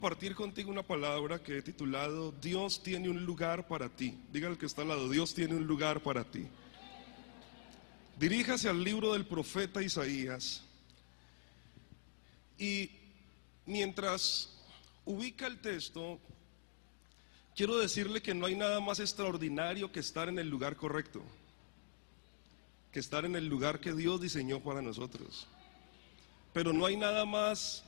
Compartir contigo una palabra que he titulado Dios tiene un lugar para ti. Diga al que está al lado, Dios tiene un lugar para ti. Diríjase al libro del profeta Isaías y mientras ubica el texto, quiero decirle que no hay nada más extraordinario que estar en el lugar correcto, que estar en el lugar que Dios diseñó para nosotros. Pero no hay nada más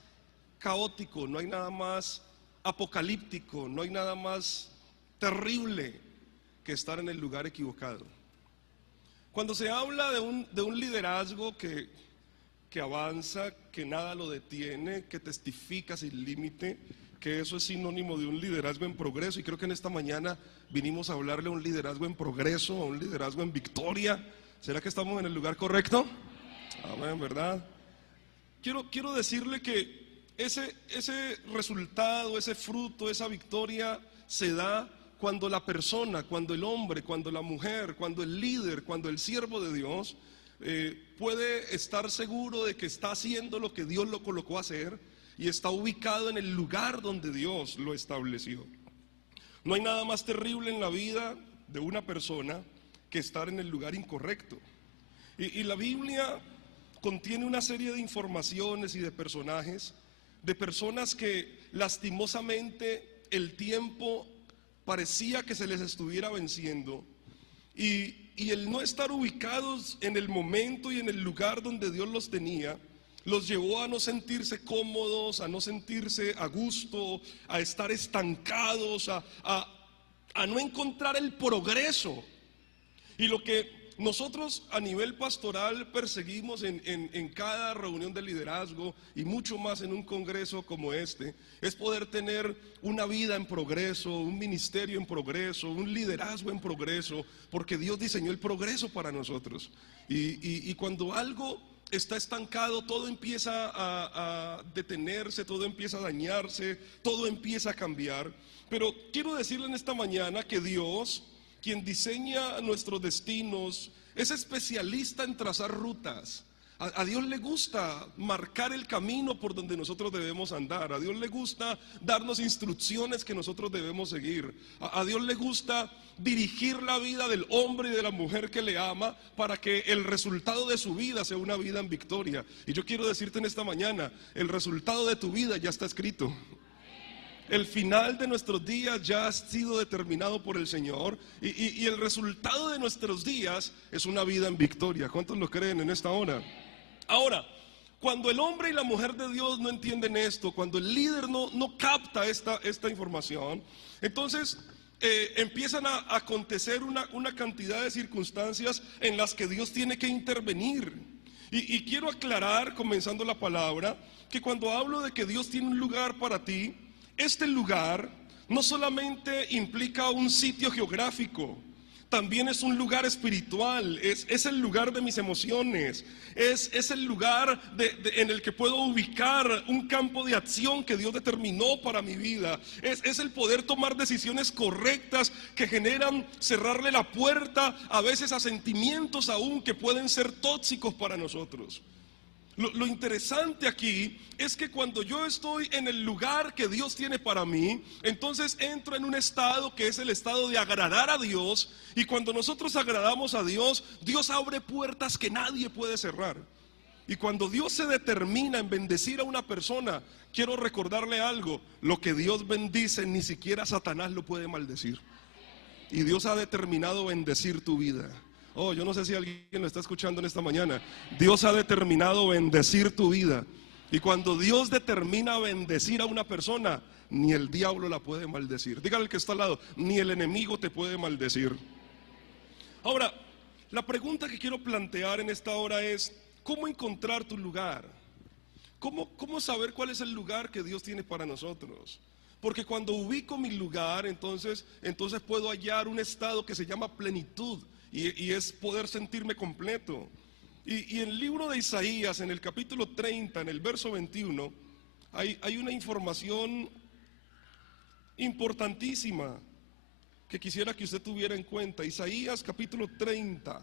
caótico, no hay nada más apocalíptico, no hay nada más terrible que estar en el lugar equivocado. Cuando se habla de un liderazgo que avanza, que nada lo detiene, que testifica sin límite, que eso es sinónimo de un liderazgo en progreso, y creo que en esta mañana vinimos a hablarle a un liderazgo en progreso, a un liderazgo en victoria. ¿Será que estamos en el lugar correcto? Amén, ¿verdad? Quiero decirle que ese resultado, ese fruto, esa victoria se da cuando la persona, cuando el hombre, cuando la mujer, cuando el líder, cuando el siervo de Dios puede estar seguro de que está haciendo lo que Dios lo colocó a hacer y está ubicado en el lugar donde Dios lo estableció. No hay nada más terrible en la vida de una persona que estar en el lugar incorrecto. Y la Biblia contiene una serie de informaciones y de personajes, de personas que lastimosamente el tiempo parecía que se les estuviera venciendo y el no estar ubicados en el momento y en el lugar donde Dios los tenía los llevó a no sentirse cómodos, a no sentirse a gusto, a estar estancados, a no encontrar el progreso. Y lo que nosotros a nivel pastoral perseguimos en cada reunión de liderazgo y mucho más en un congreso como este, es poder tener una vida en progreso, un ministerio en progreso, un liderazgo en progreso, porque Dios diseñó el progreso para nosotros. Y cuando algo está estancado, todo empieza a detenerse, todo empieza a dañarse, todo empieza a cambiar. Pero quiero decirle en esta mañana que Dios, quien diseña nuestros destinos, es especialista en trazar rutas. A Dios le gusta marcar el camino por donde nosotros debemos andar. A Dios le gusta darnos instrucciones que nosotros debemos seguir. A Dios le gusta dirigir la vida del hombre y de la mujer que le ama para que el resultado de su vida sea una vida en victoria. Y yo quiero decirte en esta mañana, el resultado de tu vida ya está escrito. El final de nuestros días ya ha sido determinado por el Señor y el resultado de nuestros días es una vida en victoria. ¿Cuántos lo creen en esta hora? Ahora, cuando el hombre y la mujer de Dios no entienden esto, cuando el líder no capta esta información, entonces empiezan a acontecer una cantidad de circunstancias en las que Dios tiene que intervenir. Y quiero aclarar, comenzando la palabra, que cuando hablo de que Dios tiene un lugar para ti, este lugar no solamente implica un sitio geográfico, también es un lugar espiritual, es el lugar de mis emociones, es el lugar en el que puedo ubicar un campo de acción que Dios determinó para mi vida, es el poder tomar decisiones correctas que generan cerrarle la puerta a veces a sentimientos aún que pueden ser tóxicos para nosotros. Lo interesante aquí es que cuando yo estoy en el lugar que Dios tiene para mí, entonces entro en un estado que es el estado de agradar a Dios. Y cuando nosotros agradamos a Dios, Dios abre puertas que nadie puede cerrar. Y cuando Dios se determina en bendecir a una persona, quiero recordarle algo: lo que Dios bendice ni siquiera Satanás lo puede maldecir. Y Dios ha determinado bendecir tu vida. Oh, yo no sé si alguien lo está escuchando en esta mañana. Dios ha determinado bendecir tu vida. Y cuando Dios determina bendecir a una persona, ni el diablo la puede maldecir. Dígale al que está al lado, ni el enemigo te puede maldecir. Ahora, la pregunta que quiero plantear en esta hora es: ¿cómo encontrar tu lugar? ¿Cómo saber cuál es el lugar que Dios tiene para nosotros? Porque cuando ubico mi lugar, entonces puedo hallar un estado que se llama plenitud. Y es poder sentirme completo. Y en el libro de Isaías, en el capítulo 30, en el verso 21, hay una información importantísima que quisiera que usted tuviera en cuenta. Isaías capítulo 30,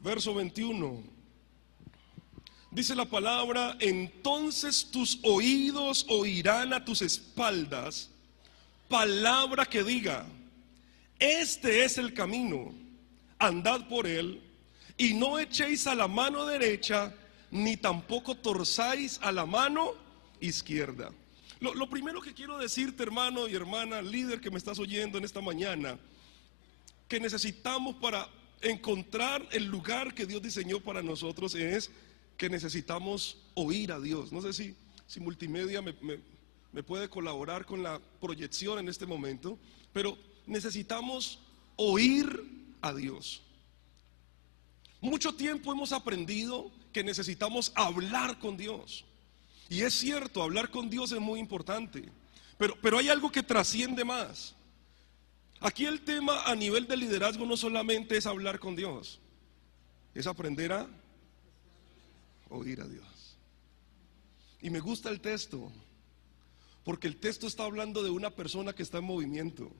verso 21. Dice la palabra: entonces tus oídos oirán a tus espaldas palabra que diga, este es el camino, andad por él, y no echéis a la mano derecha, ni tampoco torzáis a la mano izquierda. Lo primero que quiero decirte, hermano y hermana, líder que me estás oyendo en esta mañana, que necesitamos para encontrar el lugar que Dios diseñó para nosotros, es que necesitamos oír a Dios. No sé si multimedia me puede colaborar con la proyección en este momento, pero necesitamos oír a Dios. Mucho tiempo hemos aprendido que necesitamos hablar con Dios, y es cierto, hablar con Dios es muy importante, pero hay algo que trasciende más. Aquí el tema a nivel de liderazgo no solamente es hablar con Dios, es aprender a oír a Dios. Y me gusta el texto, porque el texto está hablando de una persona que está en movimiento.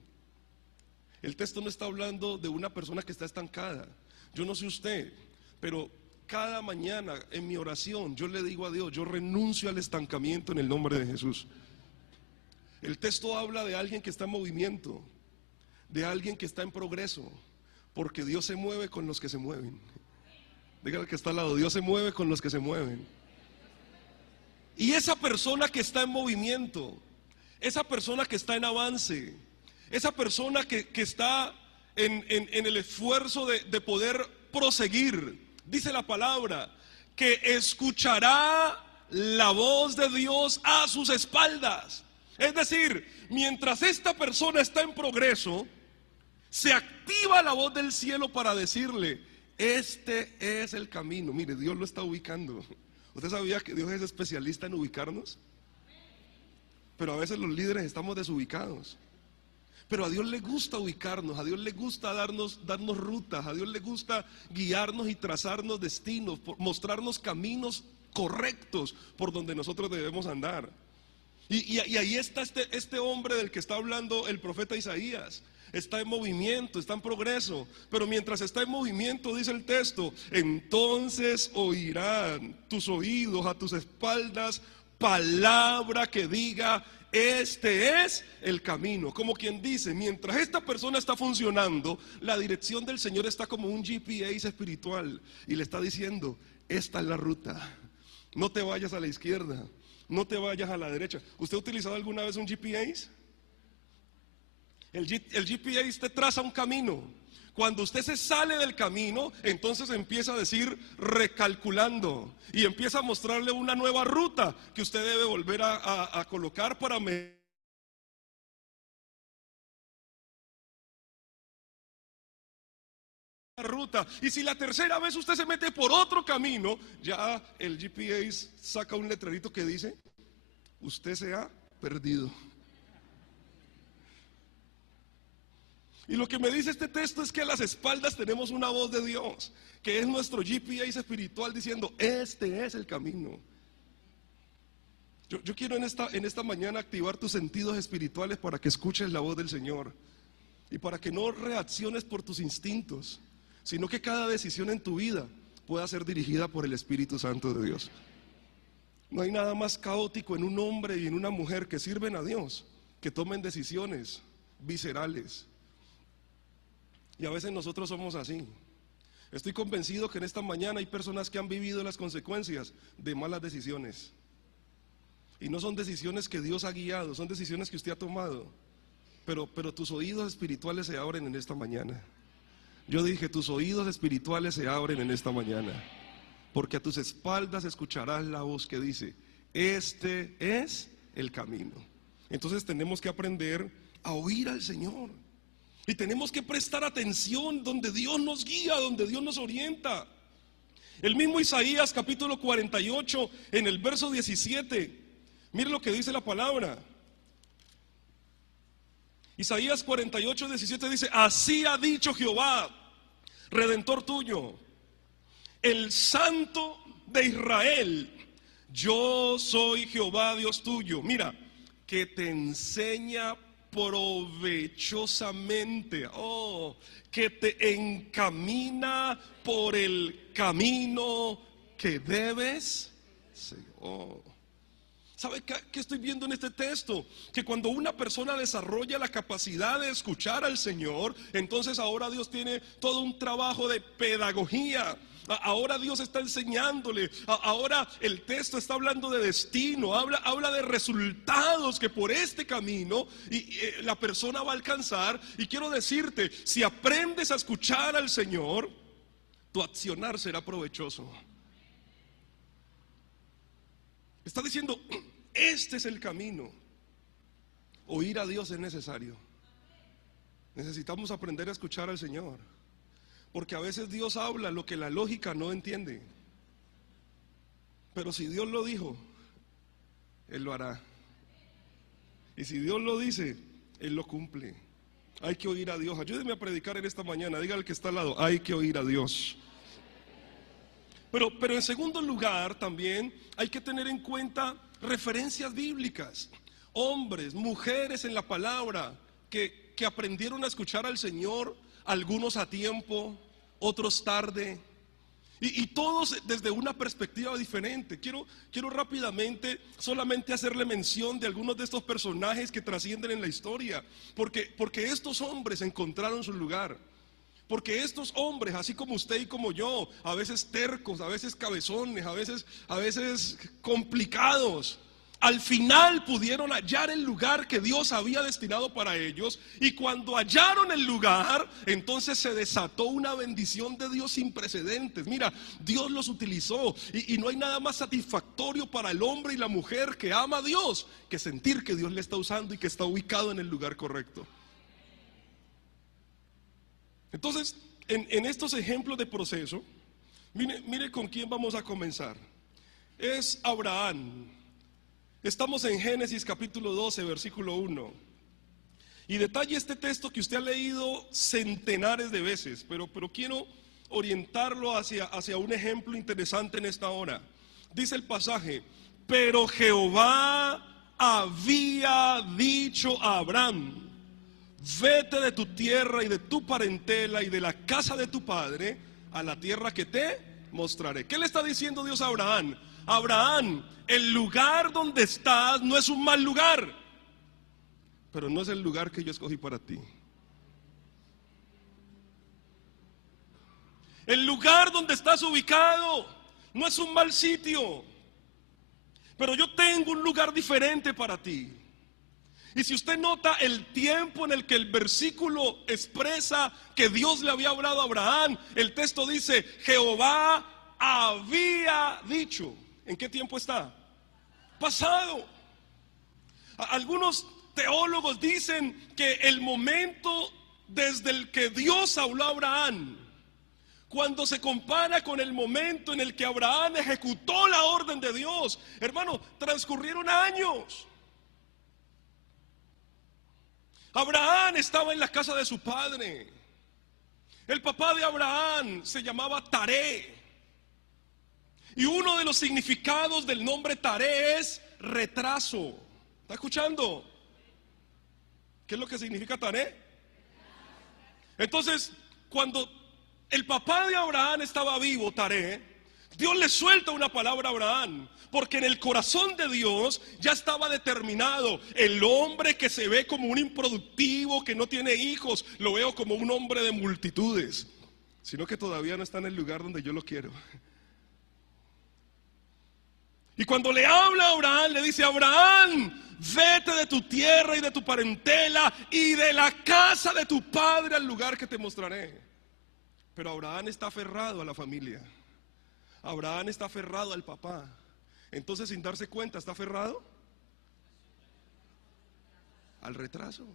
El texto no está hablando de una persona que está estancada. Yo no sé usted, pero cada mañana en mi oración yo le digo a Dios: yo renuncio al estancamiento en el nombre de Jesús. El texto habla de alguien que está en movimiento, de alguien que está en progreso, porque Dios se mueve con los que se mueven. Dígale que está al lado: Dios se mueve con los que se mueven. Y esa persona que está en movimiento, esa persona que está en avance, esa persona que está en el esfuerzo de poder proseguir, dice la palabra, que escuchará la voz de Dios a sus espaldas. Es decir, mientras esta persona está en progreso, se activa la voz del cielo para decirle: este es el camino. Mire, Dios lo está ubicando. ¿Usted sabía que Dios es especialista en ubicarnos? Pero a veces los líderes estamos desubicados. Pero a Dios le gusta ubicarnos, a Dios le gusta darnos rutas, a Dios le gusta guiarnos y trazarnos destinos, mostrarnos caminos correctos por donde nosotros debemos andar. Y ahí está este hombre del que está hablando el profeta Isaías. Está en movimiento, está en progreso, pero mientras está en movimiento, dice el texto: entonces oirán tus oídos a tus espaldas palabra que diga, este es el camino. Como quien dice, mientras esta persona está funcionando, la dirección del Señor está como un GPS espiritual y le está diciendo: esta es la ruta, no te vayas a la izquierda, no te vayas a la derecha. ¿Usted ha utilizado alguna vez un GPS? El GPS te traza un camino. Cuando usted se sale del camino, entonces empieza a decir recalculando y empieza a mostrarle una nueva ruta que usted debe volver a colocar para la ruta. Y si la tercera vez usted se mete por otro camino, ya el GPS saca un letrerito que dice: usted se ha perdido. Y lo que me dice este texto es que a las espaldas tenemos una voz de Dios, que es nuestro GPS espiritual, diciendo: este es el camino. Yo quiero en esta mañana activar tus sentidos espirituales para que escuches la voz del Señor y para que no reacciones por tus instintos, sino que cada decisión en tu vida pueda ser dirigida por el Espíritu Santo de Dios. No hay nada más caótico en un hombre y en una mujer que sirven a Dios, que tomen decisiones viscerales. Y a veces nosotros somos así. Estoy convencido que en esta mañana hay personas que han vivido las consecuencias de malas decisiones. Y no son decisiones que Dios ha guiado, son decisiones que usted ha tomado. Pero tus oídos espirituales se abren en esta mañana. Yo dije: tus oídos espirituales se abren en esta mañana, porque a tus espaldas escucharás la voz que dice: este es el camino. Entonces tenemos que aprender a oír al Señor. Y tenemos que prestar atención donde Dios nos guía, donde Dios nos orienta. El mismo Isaías capítulo 48 en el verso 17, mire lo que dice la palabra. Isaías 48, 17 dice: así ha dicho Jehová, Redentor tuyo, el Santo de Israel: yo soy Jehová Dios tuyo. Mira, que te enseña provechosamente, que te encamina por el camino que debes seguir. Oh. ¿Sabe qué estoy viendo en este texto? Que cuando una persona desarrolla la capacidad de escuchar al Señor, entonces ahora Dios tiene todo un trabajo de pedagogía. Ahora Dios está enseñándole. Ahora el texto está hablando de destino. Habla de resultados que por este camino la persona va a alcanzar. Y quiero decirte, si aprendes a escuchar al Señor, tu accionar será provechoso. Está diciendo, este es el camino. Oír a Dios es necesario. Necesitamos aprender a escuchar al Señor, porque a veces Dios habla lo que la lógica no entiende. Pero si Dios lo dijo, Él lo hará. Y si Dios lo dice, Él lo cumple. Hay que oír a Dios. Ayúdeme a predicar en esta mañana. Diga al que está al lado, hay que oír a Dios. Pero en segundo lugar también hay que tener en cuenta referencias bíblicas. Hombres, mujeres en la palabra que aprendieron a escuchar al Señor, algunos a tiempo, otros tarde, y todos desde una perspectiva diferente. Quiero rápidamente solamente hacerle mención de algunos de estos personajes que trascienden en la historia, porque estos hombres encontraron su lugar. Porque estos hombres, así como usted y como yo, a veces tercos, a veces cabezones, a veces complicados, al final pudieron hallar el lugar que Dios había destinado para ellos. Y cuando hallaron el lugar, entonces se desató una bendición de Dios sin precedentes. Mira, Dios los utilizó, y no hay nada más satisfactorio para el hombre y la mujer que ama a Dios que sentir que Dios le está usando y que está ubicado en el lugar correcto. Entonces, en estos ejemplos de proceso, mire con quién vamos a comenzar. Es Abraham. Estamos en Génesis capítulo 12, versículo 1. Y detalle este texto que usted ha leído centenares de veces, pero quiero orientarlo hacia un ejemplo interesante en esta hora. Dice el pasaje, pero Jehová había dicho a Abraham, vete de tu tierra y de tu parentela y de la casa de tu padre a la tierra que te mostraré. ¿Qué le está diciendo Dios a Abraham? Abraham, el lugar donde estás no es un mal lugar, pero no es el lugar que yo escogí para ti. El lugar donde estás ubicado no es un mal sitio, pero yo tengo un lugar diferente para ti. Y si usted nota el tiempo en el que el versículo expresa que Dios le había hablado a Abraham, el texto dice, Jehová había dicho. ¿En qué tiempo está? Pasado. Algunos teólogos dicen que el momento desde el que Dios habló a Abraham, cuando se compara con el momento en el que Abraham ejecutó la orden de Dios, hermano, transcurrieron años. Abraham estaba en la casa de su padre. El papá de Abraham se llamaba Taré. Y uno de los significados del nombre Taré es retraso. ¿Está escuchando? ¿Qué es lo que significa Taré? Entonces, cuando el papá de Abraham estaba vivo, Taré, Dios le suelta una palabra a Abraham, porque en el corazón de Dios ya estaba determinado: el hombre que se ve como un improductivo, que no tiene hijos, lo veo como un hombre de multitudes, sino que todavía no está en el lugar donde yo lo quiero. Y cuando le habla a Abraham, le dice: Abraham, vete de tu tierra y de tu parentela y de la casa de tu padre al lugar que te mostraré. Pero Abraham está aferrado a la familia. Abraham está aferrado al papá. Entonces, sin darse cuenta, ¿está aferrado? Al retraso.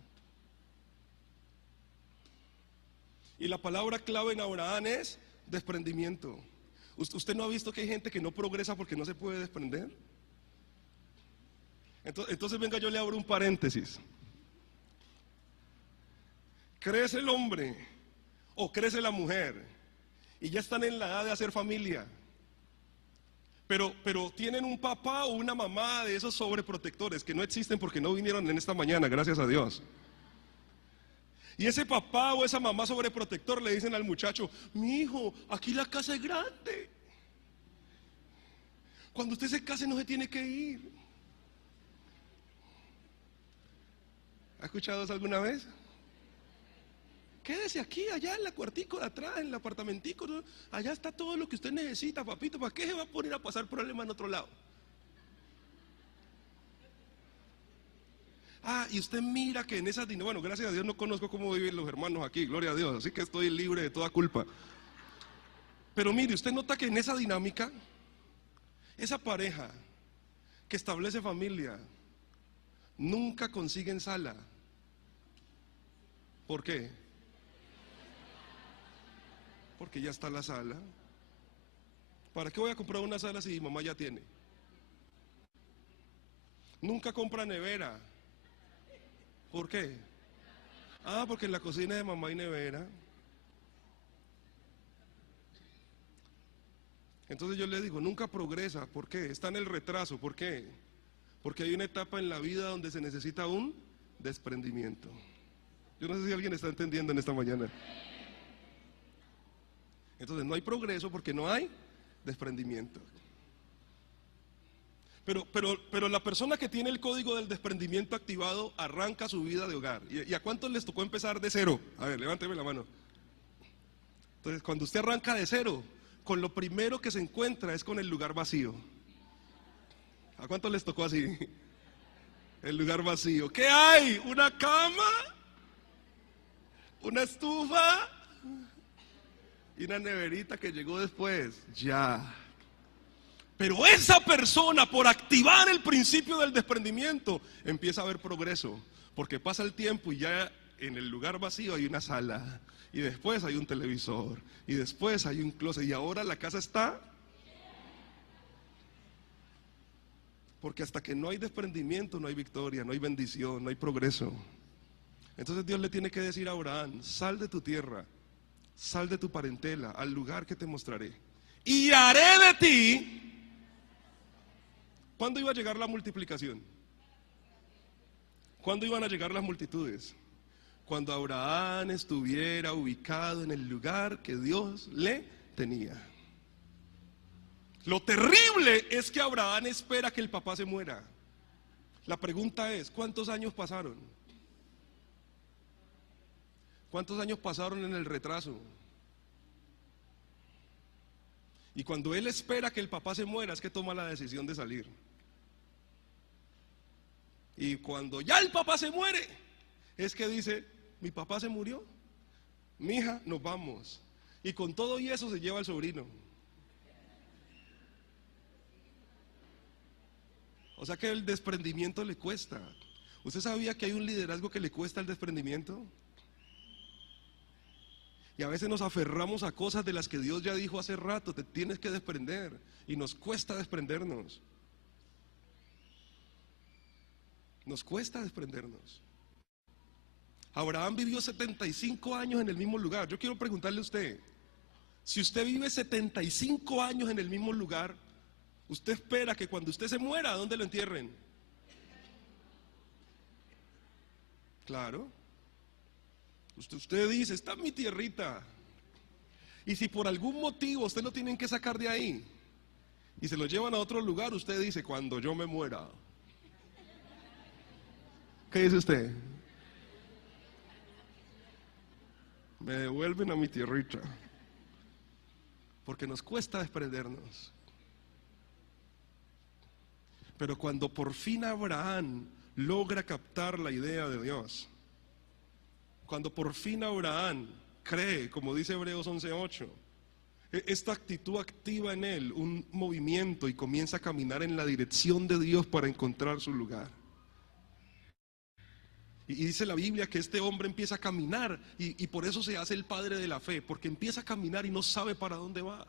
Y la palabra clave en Abraham es desprendimiento. ¿Usted no ha visto que hay gente que no progresa porque no se puede desprender? Entonces venga, yo le abro un paréntesis. Crece el hombre o crece la mujer y ya están en la edad de hacer familia, pero tienen un papá o una mamá de esos sobreprotectores que no existen porque no vinieron en esta mañana, gracias a Dios. Y ese papá o esa mamá sobreprotector le dicen al muchacho: mi hijo, aquí la casa es grande, Cuando usted se case no se tiene que ir. ¿Ha escuchado eso alguna vez? Quédese aquí, allá en la cuartico de atrás, en el apartamentico, ¿no? Allá está todo lo que usted necesita, papito. ¿Para qué se va a poner a pasar problemas en otro lado? Y usted mira que en esas dinámicas, bueno, gracias a Dios no conozco cómo viven los hermanos aquí, gloria a Dios, así que estoy libre de toda culpa. Pero mire, usted nota que en esa dinámica, esa pareja que establece familia, nunca consiguen sala. ¿Por qué? Porque ya está la sala. ¿Para qué voy a comprar una sala si mi mamá ya tiene? Nunca compra nevera. ¿Por qué? Porque en la cocina de mamá hay nevera. Entonces yo le digo, nunca progresa. ¿Por qué? Está en el retraso. ¿Por qué? Porque hay una etapa en la vida donde se necesita un desprendimiento. Yo no sé si alguien está entendiendo en esta mañana. Entonces no hay progreso porque no hay desprendimiento. Pero la persona que tiene el código del desprendimiento activado arranca su vida de hogar. ¿Y a cuántos les tocó empezar de cero? A ver, levánteme la mano. Entonces, cuando usted arranca de cero, con lo primero que se encuentra es con el lugar vacío. ¿A cuántos les tocó así? El lugar vacío. ¿Qué hay? ¿Una cama? ¿Una estufa? Y una neverita que llegó después. Ya. Pero esa persona, por activar el principio del desprendimiento, empieza a ver progreso. Porque pasa el tiempo y ya en el lugar vacío hay una sala. Y después hay un televisor. Y después hay un closet. Y ahora la casa está. Porque hasta que no hay desprendimiento, no hay victoria, no hay bendición, no hay progreso. Entonces Dios le tiene que decir a Abraham, sal de tu tierra, sal de tu parentela, al lugar que te mostraré. Y haré de ti. ¿Cuándo iba a llegar la multiplicación? ¿Cuándo iban a llegar las multitudes? Cuando Abraham estuviera ubicado en el lugar que Dios le tenía. Lo terrible es que Abraham espera que el papá se muera. La pregunta es, ¿cuántos años pasaron? ¿Cuántos años pasaron en el retraso? Y cuando él espera que el papá se muera es que toma la decisión de salir. Y cuando ya el papá se muere es que dice, mi papá se murió, mija, nos vamos. Y con todo y eso se lleva al sobrino. O sea que el desprendimiento le cuesta. ¿Usted sabía que hay un liderazgo que le cuesta el desprendimiento? Y a veces nos aferramos a cosas de las que Dios ya dijo hace rato, te tienes que desprender. Y nos cuesta desprendernos. Nos cuesta desprendernos. Abraham vivió 75 años en el mismo lugar. Yo quiero preguntarle a usted, si usted vive 75 años en el mismo lugar, ¿usted espera que cuando usted se muera, ¿a dónde lo entierren? Claro. Usted dice, está en mi tierrita. Y si por algún motivo usted lo tienen que sacar de ahí y se lo llevan a otro lugar, usted dice, cuando yo me muera. ¿Qué dice usted? Me devuelven a mi tierrita. Porque nos cuesta desprendernos. Pero cuando por fin Abraham logra captar la idea de Dios, cuando por fin Abraham cree, como dice Hebreos 11:8, esta actitud activa en él un movimiento y comienza a caminar en la dirección de Dios para encontrar su lugar. Y dice la Biblia que este hombre empieza a caminar y por eso se hace el padre de la fe, porque empieza a caminar y no sabe para dónde va.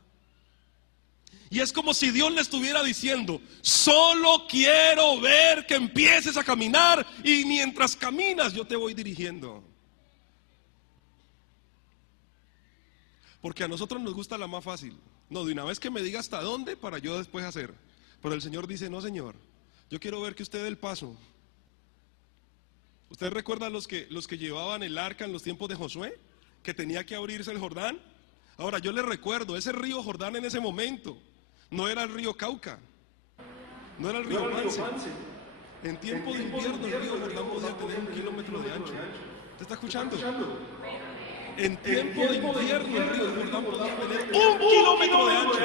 Y es como si Dios le estuviera diciendo, solo quiero ver que empieces a caminar y mientras caminas yo te voy dirigiendo. Porque a nosotros nos gusta la más fácil. No, de una vez que me diga hasta dónde para yo después hacer. Pero el Señor dice, no Señor, yo quiero ver que usted dé el paso. ¿Usted recuerda los que llevaban el arca en los tiempos de Josué? Que tenía que abrirse el Jordán. Ahora yo le recuerdo, ese río Jordán en ese momento no era el río Cauca. No era el río Mance. En tiempo de invierno el río Jordán podía tener 1 kilómetro de ancho. ¿Te está escuchando? En tiempo de invierno el río Jordán podía tener 1 kilómetro de ancho.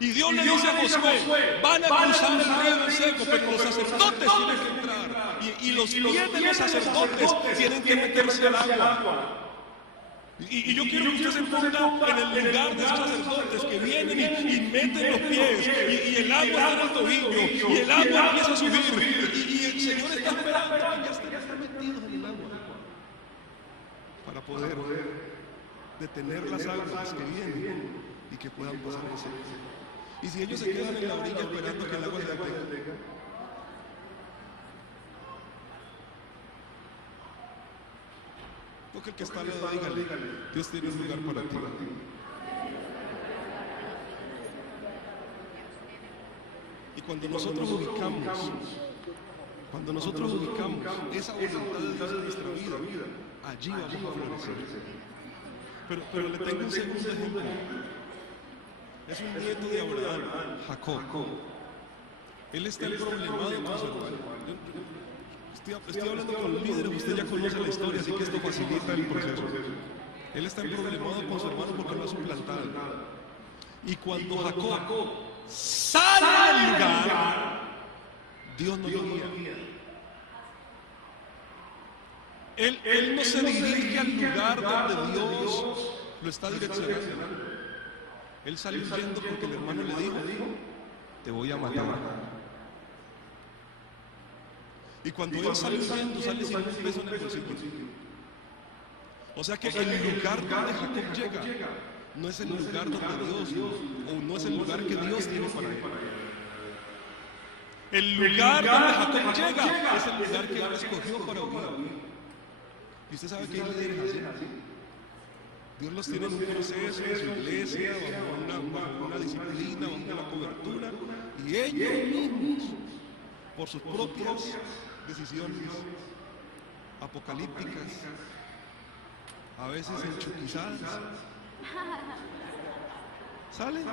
Y Dios le dice a Josué, van a cruzar el río en seco, pero los sacerdotes tienen que entrar. Y los pies de los sacerdotes tienen que meterse al agua. Y yo quiero que usted se ponga en el lugar de esos sacerdotes que vienen y meten los pies, y el agua está en el tobillo, y el agua empieza a subir, y el Señor está esperando que ya estén metidos en el agua para poder detener las aguas que vienen y que puedan pasar en seco. Y si ellos se quedan en la orilla esperando que el agua se detenga, porque el que está al lado, dígale, Dios tiene un lugar para ti. Y cuando nosotros ubicamos esa voluntad de Dios en nuestra vida, allí vamos a florecer. Pero le tengo un segundo ejemplo. Es un nieto de Abraham, Jacob. Él está problemado con su hermano. Estoy hablando con líderes, usted ya conoce la historia, así que esto facilita el proceso. Él está problemado con su hermano porque lo ha suplantado. Y cuando Jacob sale del lugar, Dios no lo guía. Él no se dirige al lugar donde Dios lo está direccionando. Él salió huyendo porque el hermano le dijo, te voy a matar. Y cuando él sale huyendo, sale sin un peso en el bolsillo. O sea que el lugar donde Jacob llega no es el lugar donde Dios, o no es el lugar que Dios tiene para él. El lugar donde Jacob llega es el lugar que él escogió para huir. Y usted sabe que hay líderes así. Dios los tiene en un proceso en su iglesia, bajo una disciplina, bajo una cobertura, y ellos mismos, por sus propias decisiones apocalípticas, a veces enchuquizadas, salen.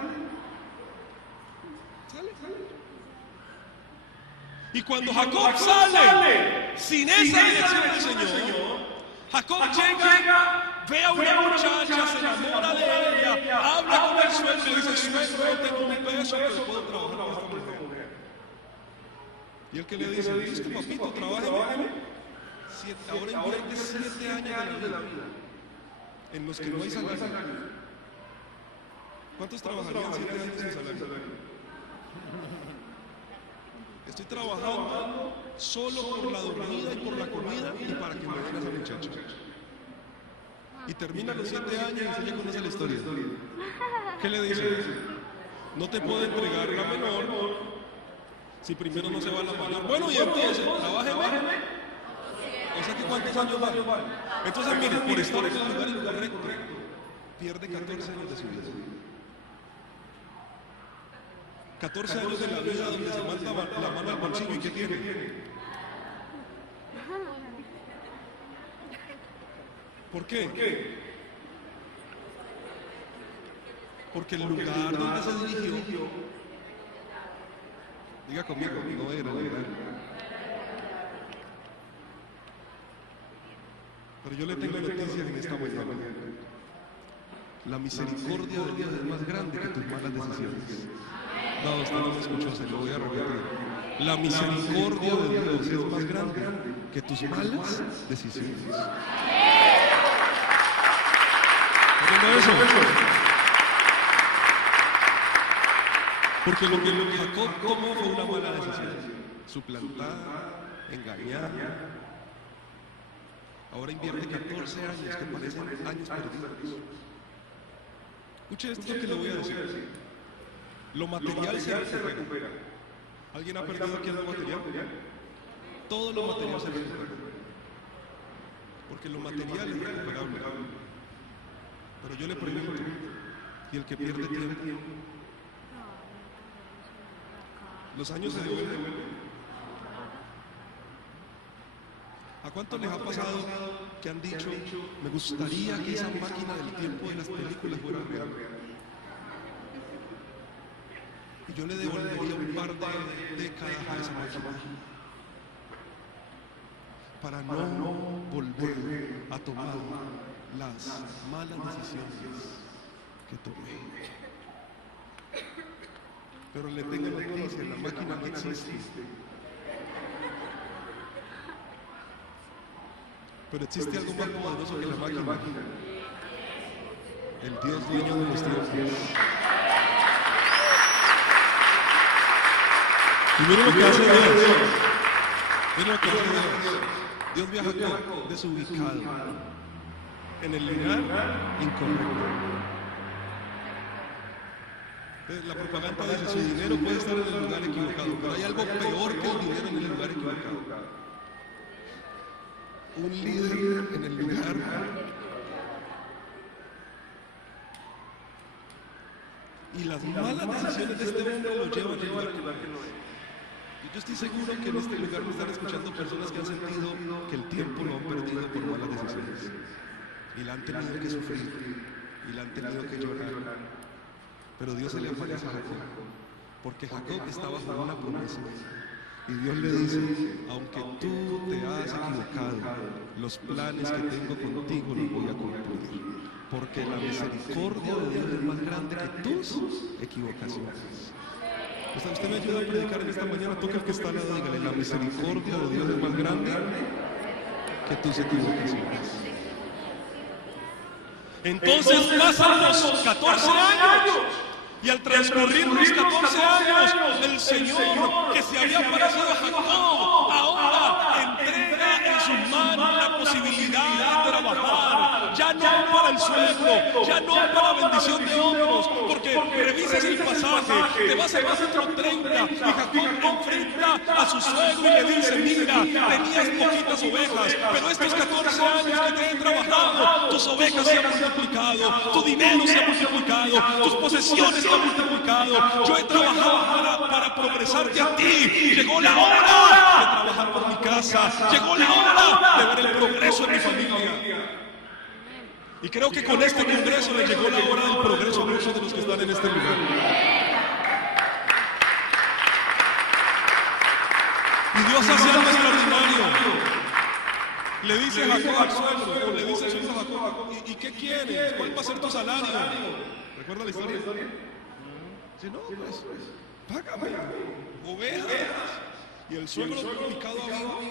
Y cuando Jacob sale sin esa dirección del Señor, Jacob llega, ve a una muchacha, se enamora de ella, habla con el suegro y dice, suegro, no tengo un peso, pero puedo trabajar con esta mujer. Y el que le dice, listo papito, trabájeme. Ahora invierte 7 años de la vida en los que no hay salario. ¿Cuántos trabajarían 7 años sin salario? Estoy trabajando solo por la dormida y por la comida y para que me den a esa muchacha. Y termina los 7 años y usted ya conoce la historia. ¿Qué le dice? No te puedo entregar la menor si primero no se va la mayor. Bueno, y entonces, trabájeme. O sea que ¿cuántos años vale? Entonces, mire, por estar en el lugar incorrecto, pierde 14 años de su vida. 14 años de la vida donde se manda la mano al bolsillo y ¿qué tiene? ¿Por qué? Porque el lugar donde se dirigió, diga conmigo, no era el lugar. Pero yo le tengo noticias en esta mañana. La misericordia de Dios es más grande que tus malas decisiones. No, usted no me escuchó, se lo voy a repetir. La misericordia de Dios es más grande que tus malas decisiones. ¿Entiende eso? Porque lo que Jacob tomó fue una mala decisión. Suplantar, engañar. Ahora invierte 14 años que parecen años perdidos. Escuche esto que le voy a decir. Lo material se recupera. ¿Alguien ha perdido aquí algo material? Todo lo material se recupera. Porque lo material es recuperable. Pero yo le pregunto, ¿y el que pierde tiempo? ¿Los años se devuelven? ¿A cuántos les ha pasado que han dicho, me gustaría que esa máquina del tiempo de las películas fuera real? y yo le devolvería un par de décadas a esa máquina para no volver a tomar las malas decisiones que tomé. Pero le tengo noticia, la máquina no existe. Pero existe algo más poderoso que la máquina. El Dios dueño de los tiempos. Y miren lo que hace Dios. Miren lo que hace Dios. Dios viaja desubicado en el lugar incorrecto. La propaganda dice: su dinero puede estar en el lugar equivocado, pero hay algo peor que el dinero en el lugar equivocado. Un líder en el lugar y las malas decisiones de este hombre lo llevan al lugar que no es. Yo estoy seguro que en este lugar me están escuchando personas que han sentido que el tiempo lo han perdido por malas decisiones y la han tenido que sufrir y la han tenido que llorar. Pero Dios se le aparece a Jacob, porque Jacob está bajo una promesa. Y Dios le dice: aunque tú te has equivocado, los planes que tengo contigo los voy a cumplir, porque la misericordia de Dios es más grande que tus equivocaciones. O sea, usted me ayuda a predicar en esta mañana. Toca el que está al lado, dígale: la misericordia de Dios es más grande que tus equivocaciones. Entonces pasan los 14 años. Y al transcurrir los 14 años, el Señor que se había parecido a Jacob ahora entrega en sus manos la posibilidad de trabajar, ya no para el sueldo, ya no para bendición de otros, porque revisas el pasaje, te vas a capítulo 30 y Jacob enfrenta a su suegro y le dice: mira, tenías poquitas ovejas, pero estos 14 años que te he trabajado, tus ovejas se han multiplicado, tu dinero se ha multiplicado, tus posesiones se han multiplicado, yo he trabajado para progresarte a ti. Llegó la hora de trabajar por mi casa, llegó la hora de ver el progreso en mi familia. Y creo que con este congreso le llegó la hora del progreso a muchos de los que están en este lugar. Y Dios hace algo extraordinario. Le dice Jacob al suegro, o le dice el suegro a Jacob: ¿y qué quieres? ¿Cuál va a ser tu salario? ¿Recuerda la historia? Si no, pues, págame ovejas. Y el suegro, picado a vivo,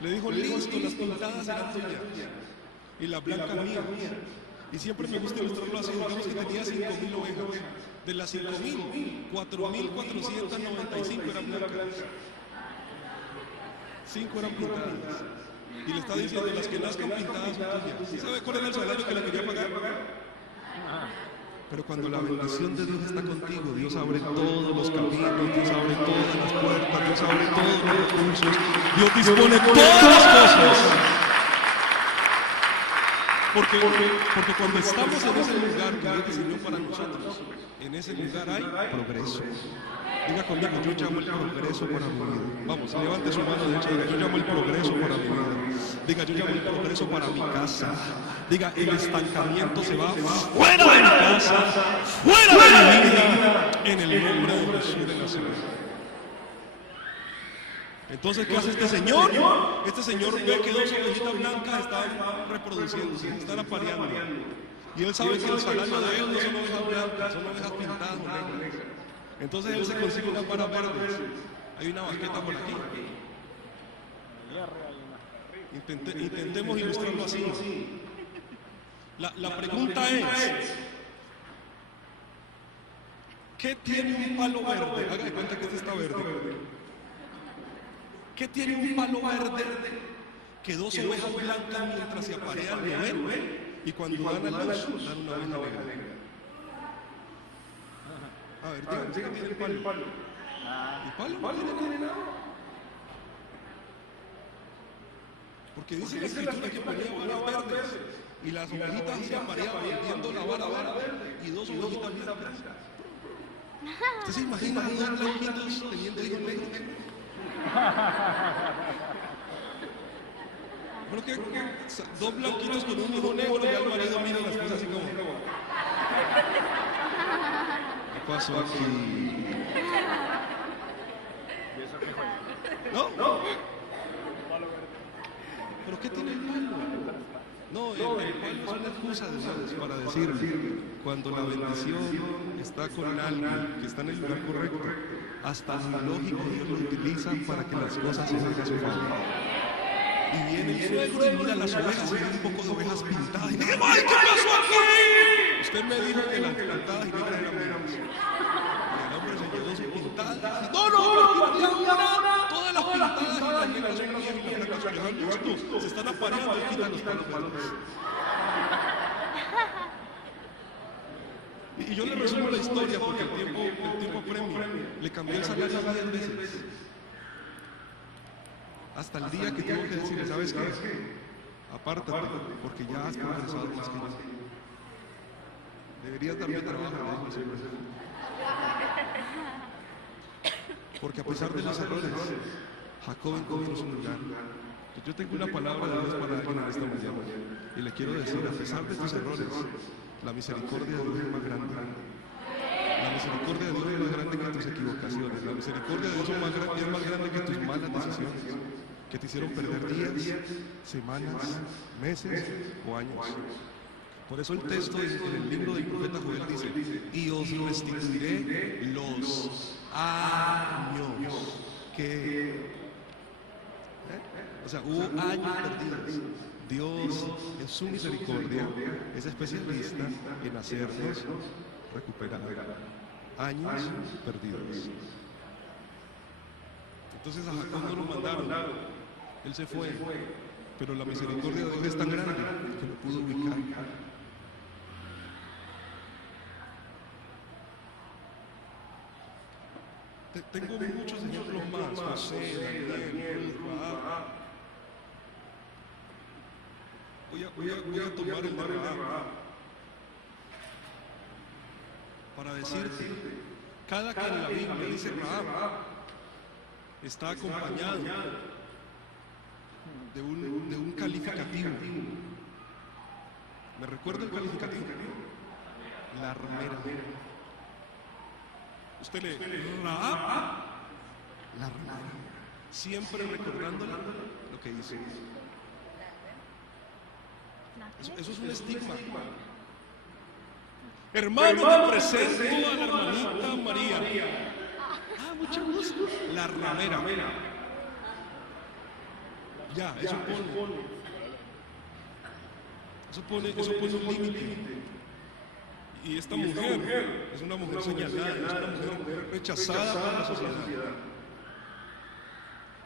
le dijo: listo, las pintadas serán tuyas y las blancas mías. Y siempre me gusta ilustrarlo así. Digamos que tenía 5.000 ovejas. De las 5.000, 4.495 eran blancas, 5 eran pintadas. Y le está diciendo: las que nazcan pintadas son tuyas. ¿Y sabe cuál era el salario que le quería pagar? Pero cuando la bendición de Dios está contigo, Dios abre todos los caminos, Dios abre todas las puertas, Dios abre todos los recursos, Dios dispone todas las cosas. Porque cuando estamos en ese lugar que Dios diseñó para nosotros, en ese lugar hay progreso. Diga conmigo: yo llamo el progreso para mi vida. Vamos, levante su mano derecha y diga: yo llamo el progreso para mi vida. Diga: yo llamo el progreso para mi casa. Diga: el estancamiento se va fuera de mi casa, fuera de mi vida, en el nombre de Jesús de Nazaret. Entonces, ¿qué hace este señor? Este señor ve que 2 ovejitas blancas están reproduciéndose, están apareando. Y él sabe que el salario de él no son ovejas blancas, son ovejas pintadas o negras. Entonces él se consigue unas varas verdes. Hay una basqueta por aquí. Intentemos ilustrarlo así. La pregunta es: ¿qué tiene un palo verde? Haga de cuenta que este está verde. ¿Qué tiene un palo verde que 2 ovejas blancas, mientras se aparean, lo ven? Y cuando dan a luz, dan una oveja negra. A ver, díganme, ¿qué tiene el palo? El palo no tiene nada. Porque dice la escritura que ponía varas verdes y las ovejitas se apareaban viendo la vara verde y 2 ovejitas blancas. ¿Usted se imagina a 2 blanquitos teniendo hijos negros? Bueno, que 2 blanquitos con un hijo negro, y al marido mira las cosas así como: pasó aquí? ¿No? ¿Pero qué tiene el palo? No, el palo es una excusa de Dios para decir, cuando la bendición está con alguien que está en el lugar correcto, hasta lo lógico Dios lo utiliza para que las cosas se den a su favor. Y viene el suegro y mira las ovejas y ve un poco de ovejas pintadas y dice, ¡ay, qué pasó aquí! Usted me dijo que las pintadas y negras eran mías. Y el hombre se quedó sin pintadas. No, porque una, todas las pintadas y las negras son mías y las blancas son mías. Se están apareando y quitan los palos verdes. Y yo le resumo la historia porque el tiempo apremia. Le cambió el salario 10 veces. Hasta el día que tuvo que decirle, ¿sabes qué? Apártate, porque ya has progresado más que yo. Deberías darme trabajo, le dijo. Porque a pesar de los errores, Jacob encontró su lugar. Yo tengo una palabra de Dios para alguien en esta mañana. Y le quiero decir, a pesar de tus errores, la misericordia de Dios es más grande. La misericordia de Dios es más grande que tus equivocaciones. La misericordia de Dios es más grande que tus malas decisiones, que te hicieron perder días, semanas, meses o años. Por eso el texto en el libro del profeta Joel dice, y os restituiré los años que... O sea, hubo años perdidos. Dios, en su misericordia, es especialista en hacernos recuperar años perdidos. Entonces a Jacob no lo mandaron, él se fue, pero la misericordia de Dios es tan grande que lo pudo ubicar. Tengo muchos ejemplos más, José, Daniel, Rahab. Voy a tomar el de Rahab para decirte, cada que en la Biblia dice Rahab, está acompañado de un calificativo. ¿Me recuerda el calificativo? La ramera. Usted lee Rahab, la ramera, siempre recordándola lo que hizo. Eso es un estigma. Hermano, te presento a la hermanita María. Ah, mucho gusto. La ramera. Ya, eso pone un límite. Y esta mujer es una mujer señalada, es una mujer rechazada por la sociedad.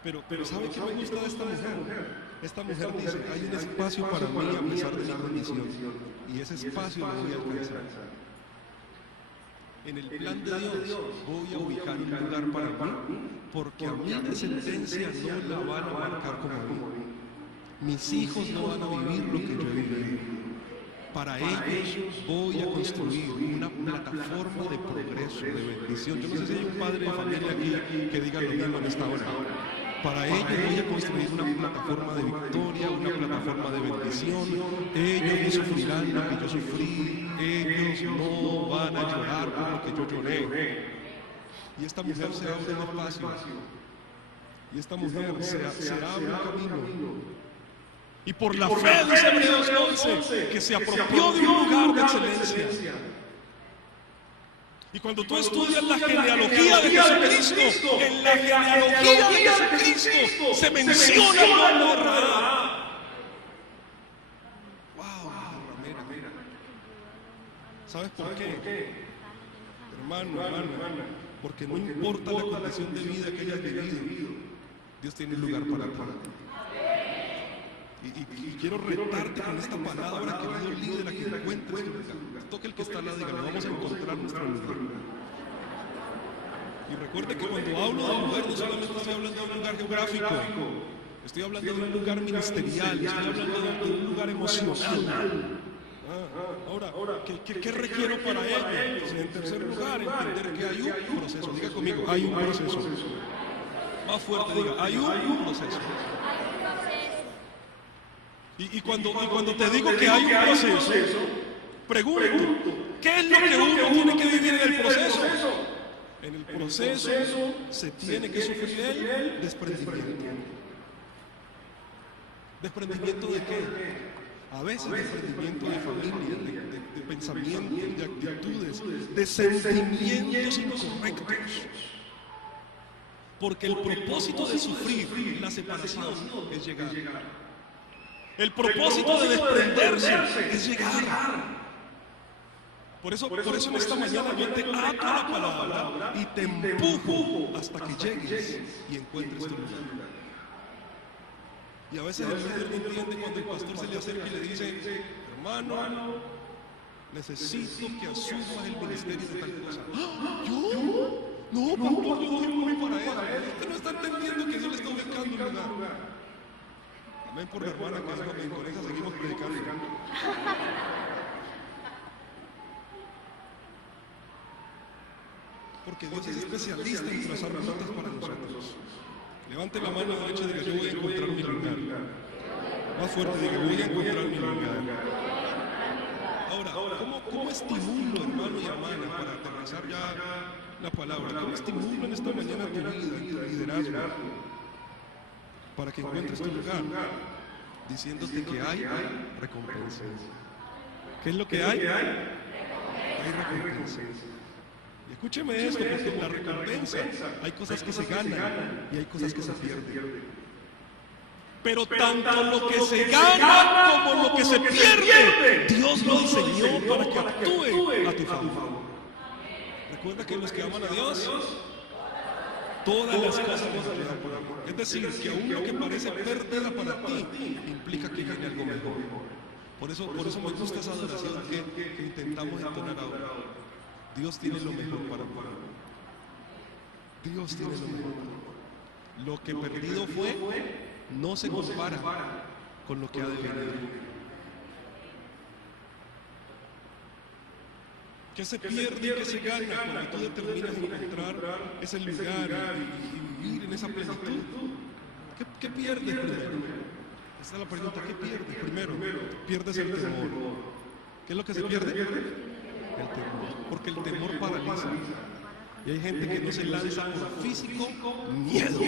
Pero ¿sabe qué me gusta de esta mujer? Esta mujer dice, hay un espacio para mí a pesar de mi condición, y ese espacio lo voy a alcanzar. En el plan de Dios voy a ubicar un lugar para mí, porque a mi descendencia no la van a marcar como a mí. Mis hijos no van a vivir lo que yo he vivido. Para ellos voy a construir una plataforma de progreso, de bendición. Yo no sé si hay un padre de familia aquí que diga lo mismo en esta hora. Para ellos voy a construir una plataforma de victoria, una plataforma de bendición. Ellos no sufrirán lo que yo sufrí. Ellos no van a llorar por lo que yo lloré. Y esta mujer se abre un espacio. Y esta mujer se abre un camino. Y por la fe, dice Hebreos 11, que se apropió de un lugar de excelencia. Y cuando tú estudias la genealogía de Jesucristo, en la genealogía de Jesucristo se menciona el nombre de Rahab. ¡Wow! Ramera. ¿Sabes por qué? Hermano, porque no importa la condición de vida que hayas vivido, Dios tiene un lugar para ti. Y quiero retarte con esta palabra, querido líder, a que encuentres tu lugar. Toque el que está al lado, dígale, vamos a encontrar nuestro lugar. Y recuerde que cuando hablo de lugar, no solamente estoy hablando de un lugar geográfico, estoy hablando de un lugar ministerial, estoy hablando de un lugar emocional. Ahora, ¿qué requiero para ello? Pues en tercer lugar, entender que hay un proceso. Diga conmigo, hay un proceso. Más fuerte, diga, hay un proceso. Y cuando te digo que hay un proceso, pregunto, ¿qué es lo que uno tiene que vivir en el proceso? En el proceso se tiene que sufrir el desprendimiento. ¿Desprendimiento de qué? A veces desprendimiento de familia, de pensamientos, de actitudes, de sentimientos incorrectos. Porque el propósito de sufrir la separación es llegar. El propósito de desprenderse es llegar. Por eso en esta mañana yo te ato a la palabra y te empujo hasta que llegues y encuentres tu lugar. Y a veces el líder no entiende cuando el pastor se le acerca y le dice: hermano, necesito que asumas el ministerio de tal cosa. ¿Ah, ¿yo? No, pastor, yo no soy muy para eso. Usted no está entendiendo que Dios le está ubicando un lugar. Amén por la hermana que dijo: amén, con esa seguimos predicando. Porque Dios es especialista en trazar rutas para nosotros. Levante la mano derecha y diga: yo voy a encontrar mi lugar. Más fuerte, diga: voy a encontrar mi lugar. Ahora, ¿cómo estimulo, hermano y hermana, para aterrizar ya la palabra? ¿Cómo estimulo en esta mañana tu vida, tu liderazgo, para que encuentres tu lugar? Diciéndote que hay recompensa. ¿Qué es lo que hay? Hay recompensa. Y escúcheme esto, porque en la recompensa hay cosas que se ganan y hay cosas que se pierden. Pero tanto lo que se gana como lo que se pierde, Dios lo diseñó para que actúe a tu favor. Recuerda que los que aman a Dios, todas las cosas nos ayudan por amor. Es decir, que aún lo que parece pérdida para ti implica que viene algo mejor. Por eso me gusta esa adoración que intentamos entonar ahora. Dios tiene lo mejor para mí. Dios tiene lo mejor. Lo que perdido fue no se compara con lo que ha de venir. ¿Qué se pierde y qué se gana cuando tú determinas encontrar ese lugar y vivir en esa plenitud? ¿Qué pierdes primero? Esa es la pregunta. ¿Qué pierdes? Primero, pierdes el temor. ¿Qué es lo que se pierde? El temor. Porque el temor paraliza. Y hay gente que no se lanza por físico miedo.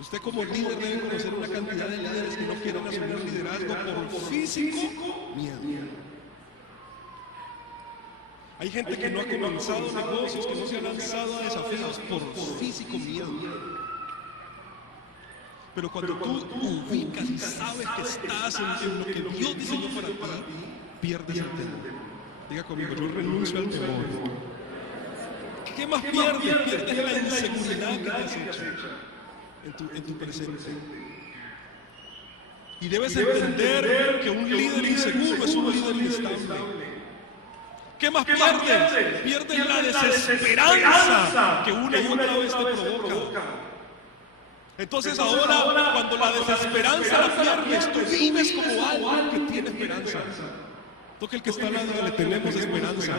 Usted como líder debe conocer una cantidad de líderes que no quieren asumir el liderazgo por físico miedo. Hay gente que no ha comenzado negocios, que no se ha lanzado a desafíos por físico miedo. Pero cuando tú ubicas y sabes que estás en lo que Dios diseñó para ti, pierdes el temor. Diga conmigo: yo renuncio al temor. ¿Qué más pierdes? Pierdes la inseguridad que te has hecho en tu presente. Y debes entender que un líder inseguro es un líder inestable. ¿Qué más pierdes? Pierdes la desesperanza que una y otra vez te provoca. Entonces ahora, cuando la desesperanza la pierdes, tú vives como algo que tiene esperanza. Toque el que está al lado, le tenemos esperanza.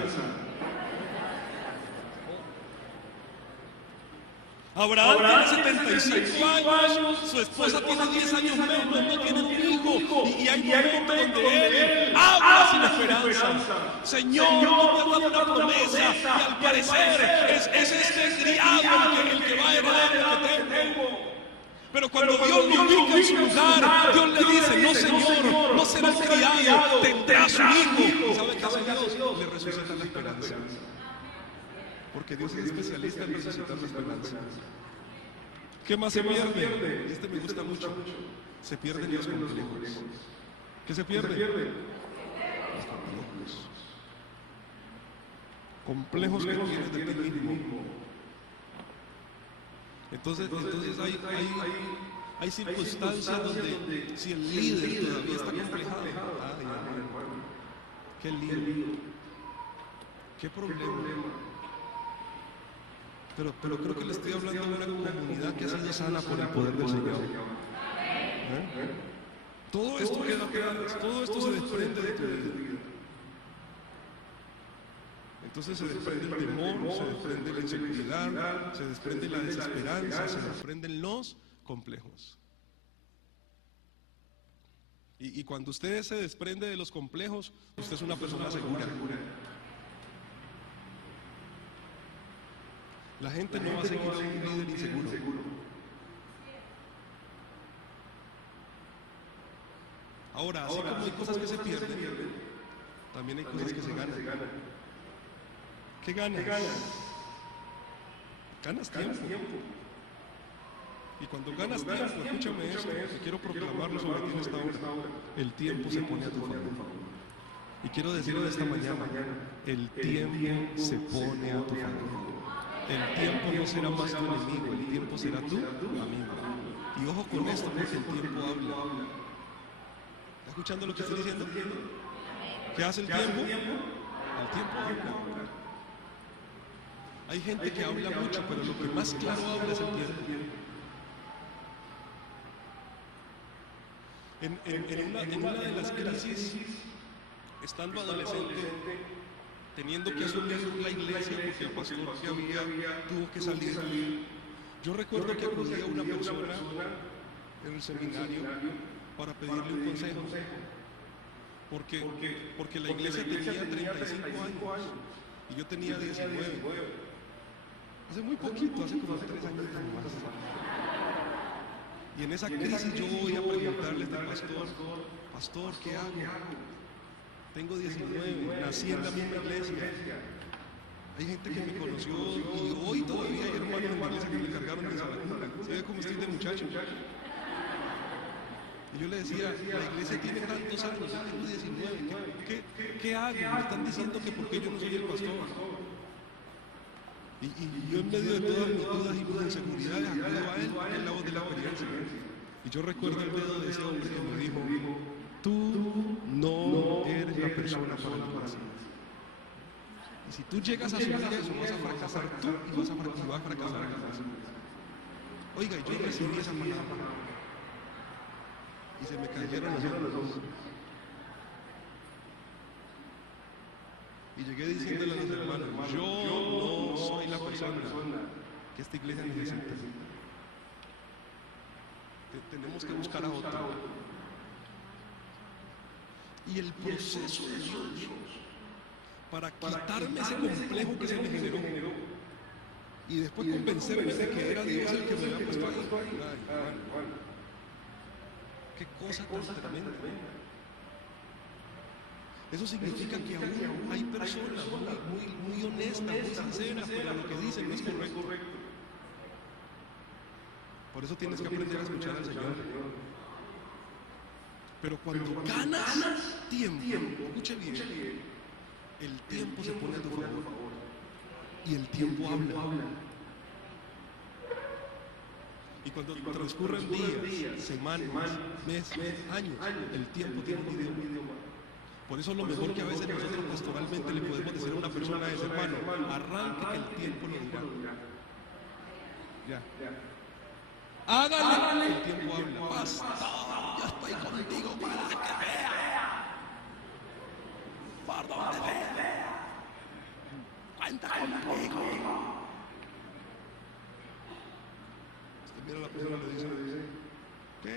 Abraham tiene 75 años, su esposa tiene 10 años menos, no tiene un hijo, y hay momentos donde él habla sin esperanza. Señor, no me has dado una promesa, y al parecer es este criado el que va a heredar lo que tengo. Pero cuando Dios lo ubica en su lugar, Dios le dice: no, Señor, no será el criado, tendrá su hijo. ¿Sabe qué hace Dios? Le resucita la esperanza. Porque Dios es especialista en resucitar la esperanza. ¿Qué más se pierde? Este me gusta mucho. Se pierden los complejos. ¿Qué se pierde? Los complejos. Complejos que tienes de ti mismo. Entonces hay circunstancias donde si el líder todavía está complejado, qué lío, qué problema. Pero creo que le estoy hablando de una comunidad que ha sido sana por el poder del Señor. Todo esto queda atrás, todo esto se desprende de tu vida. Entonces se desprende el temor, se desprende la inseguridad, se desprende la desesperanza, se desprenden los complejos. Y cuando usted se desprende de los complejos, usted es una persona segura. La gente no va a seguir a un líder inseguro. Ahora, así como hay cosas que se pierden, también hay cosas que se ganan. ¿Qué ganas? Ganas tiempo. Y cuando ganas tiempo, escúchame esto, que quiero proclamarlo sobre ti en esta hora. El tiempo se pone a tu favor. Y quiero decirlo esta mañana, el tiempo se pone a tu favor. El tiempo no será más tu enemigo, el tiempo será tu amigo. Y ojo con esto, porque el tiempo habla. ¿Está escuchando lo que estoy diciendo? ¿Qué hace el tiempo? El tiempo habla. Hay gente que habla mucho, pero lo que más claro habla es el tiempo. En una de las crisis, estando adolescente, teniendo que asumir la iglesia porque el pastor que había tuvo que salir, yo recuerdo que acudí a una persona en el seminario para pedirle un consejo, porque la iglesia tenía 35 años y yo tenía 19. Hace muy poquito, hace como 3 años más. Y en esa crisis yo voy a preguntarle a este pastor, ¿qué hago? Tengo 19, nací en la misma iglesia. Hay gente que me conoció y hoy todavía hay hermanos en la iglesia que me cargaron desde la cuna. ¿Se ve cómo estoy de muchacho? Y yo le decía, la iglesia tiene tantos años, yo tengo 19, ¿qué hago? Me están diciendo que porque yo no soy el pastor. Y yo en medio de todas mis dudas y mis inseguridades acudo a él, porque es la voz de la experiencia. Y yo recuerdo el dedo de ese hombre que me dijo, tú no eres la persona para el corazón. Y si tú llegas a asumir eso, vas a fracasar tú y vas a fracasar la persona. Oiga, y yo recibí esa palabra y se me cayeron los ojos. Y llegué diciéndole a los hermanos, yo no soy la persona que esta iglesia necesita. Tenemos que buscar a otro. Y el proceso de Dios para quitarme ese complejo que se me generó y después convencerme de que era Dios el que me había puesto ahí. Qué cosa tan tremenda. Eso significa que aún hay personas muy honestas, muy sinceras, pero lo que dicen no es correcto. Por eso tienes que aprender a escuchar al Señor. Pero cuando ganas tiempo, escuche bien, el tiempo se pone a tu favor y el tiempo habla. Y cuando transcurren días, semanas, meses, años, el tiempo tiene un idioma. Por eso lo mejor que a veces nosotros pastoralmente le podemos decir a una persona es, hermano, arranque que el tiempo lo dirá. Ya. Hágale, el tiempo habla. Pastor, yo estoy contigo para que vea. Por donde vea. Cuenta conmigo. Usted mira a la persona y le dice, ¿qué?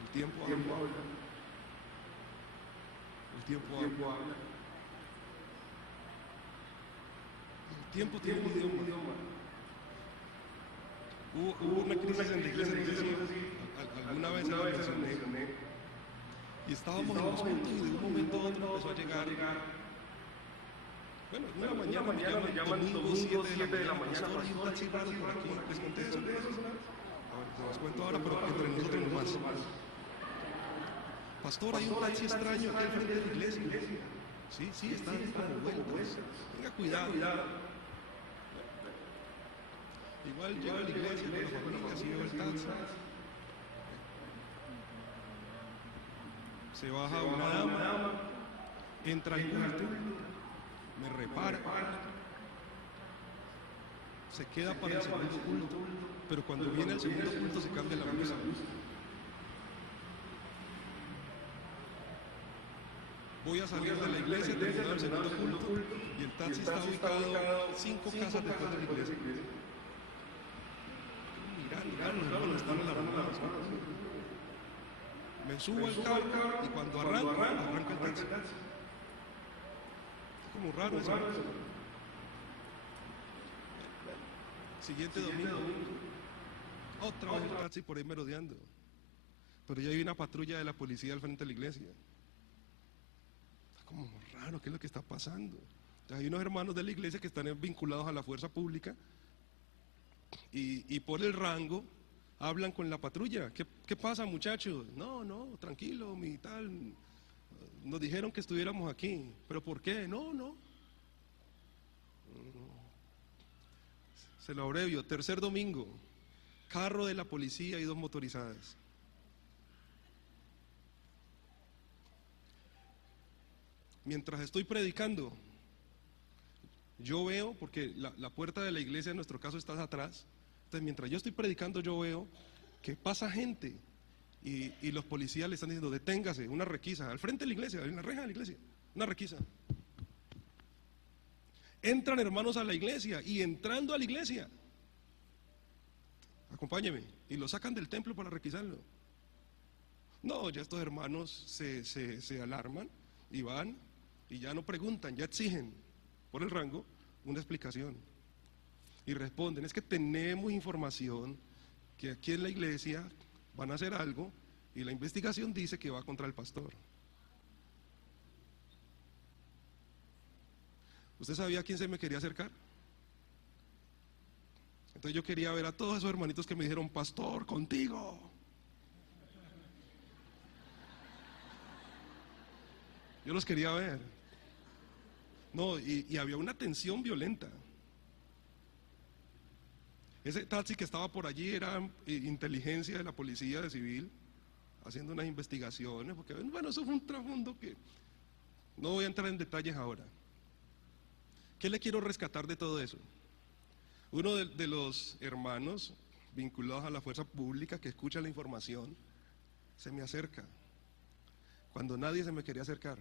El tiempo habla. El tiempo habla. El tiempo tiene un idioma. Hubo una crisis en la iglesia, no sé si alguna vez la mencioné. Y estábamos en los cultos y de un momento a otro empezó a llegar. Bueno, una mañana me llaman domingo 7 de la mañana, pastor, hay un taxi raro por aquí. ¿Les conté eso? Se los cuento ahora, pero entre nosotros nomás. Pastor, hay un taxi extraño aquí al frente de la iglesia. Sí, están como vueltas. Tenga cuidado. Igual llega a la iglesia con la familia, si lleva el taxi. Se baja una dama, entra al culto, me repara, se queda para el segundo culto, pero cuando viene el segundo culto se cambia la blusa. Voy a salir de la iglesia, terminar el segundo culto, y el taxi está ubicado 5 casas después de la iglesia. Mirar, los hermanos están en la ramada. Me subo al carro y cuando arranca el taxi. Es como raro eso. Siguiente domingo, otra vez el taxi por ahí merodeando. Pero ya hay una patrulla de la policía al frente de la iglesia. Está como raro, ¿qué es lo que está pasando? Entonces, hay unos hermanos de la iglesia que están vinculados a la fuerza pública y por el rango hablan con la patrulla. ¿Qué pasa, muchachos? No, tranquilo, mi tal. Nos dijeron que estuviéramos aquí. ¿Pero por qué? No. Se lo abrevio. Tercer domingo, carro de la policía y 2 motorizadas. Mientras estoy predicando, yo veo, porque la puerta de la iglesia en nuestro caso está atrás, entonces mientras yo estoy predicando yo veo que pasa gente y los policías le están diciendo, deténgase, una requisa, al frente de la iglesia, en la reja de la iglesia, una requisa. Entran hermanos a la iglesia y entrando a la iglesia, acompáñeme, y lo sacan del templo para requisarlo. No, ya estos hermanos se alarman y van y ya no preguntan, ya exigen por el rango una explicación. Y responden, es que tenemos información que aquí en la iglesia van a hacer algo y la investigación dice que va contra el pastor. ¿Usted sabía a quién se me quería acercar? Entonces yo quería ver a todos esos hermanitos que me dijeron, pastor, contigo. Yo los quería ver. No, y había una tensión violenta. Ese taxi que estaba por allí era inteligencia de la policía de civil, haciendo unas investigaciones, porque bueno, eso fue un trasfondo que no voy a entrar en detalles ahora. ¿Qué le quiero rescatar de todo eso? Uno de los hermanos vinculados a la fuerza pública que escucha la información, se me acerca, cuando nadie se me quería acercar.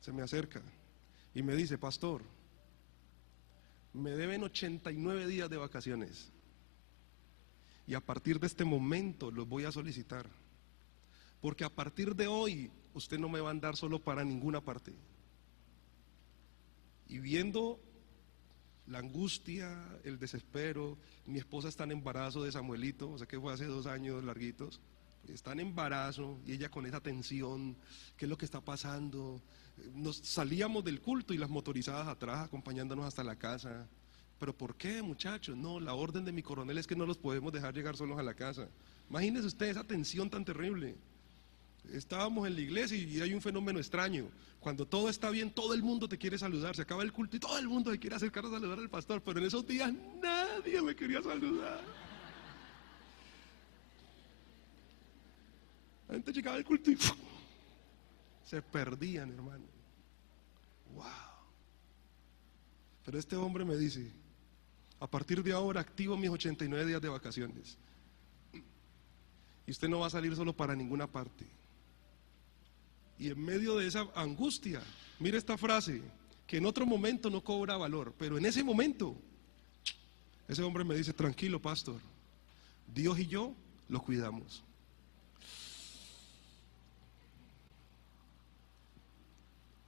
Se me acerca y me dice, pastor, me deben 89 días de vacaciones y a partir de este momento los voy a solicitar, porque a partir de hoy usted no me va a andar solo para ninguna parte. Y viendo la angustia, el desespero, mi esposa está en embarazo de Samuelito, o sea que fue hace 2 años larguitos, está en embarazo y ella con esa tensión, ¿qué es lo que está pasando? Nos salíamos del culto y las motorizadas atrás acompañándonos hasta la casa. ¿Pero por qué, muchachos? No, la orden de mi coronel es que no los podemos dejar llegar solos a la casa. Imagínense ustedes esa tensión tan terrible. Estábamos en la iglesia y hay un fenómeno extraño. Cuando todo está bien, todo el mundo te quiere saludar. Se acaba el culto y todo el mundo se quiere acercar a saludar al pastor. Pero en esos días nadie me quería saludar. La gente llegaba al culto y ¡fum! Se perdían, hermano. Wow. Pero este hombre me dice, a partir de ahora activo mis 89 días de vacaciones. Y usted no va a salir solo para ninguna parte. Y en medio de esa angustia, mire esta frase, que en otro momento no cobra valor, pero en ese momento, ese hombre me dice, tranquilo, pastor, Dios y yo lo cuidamos.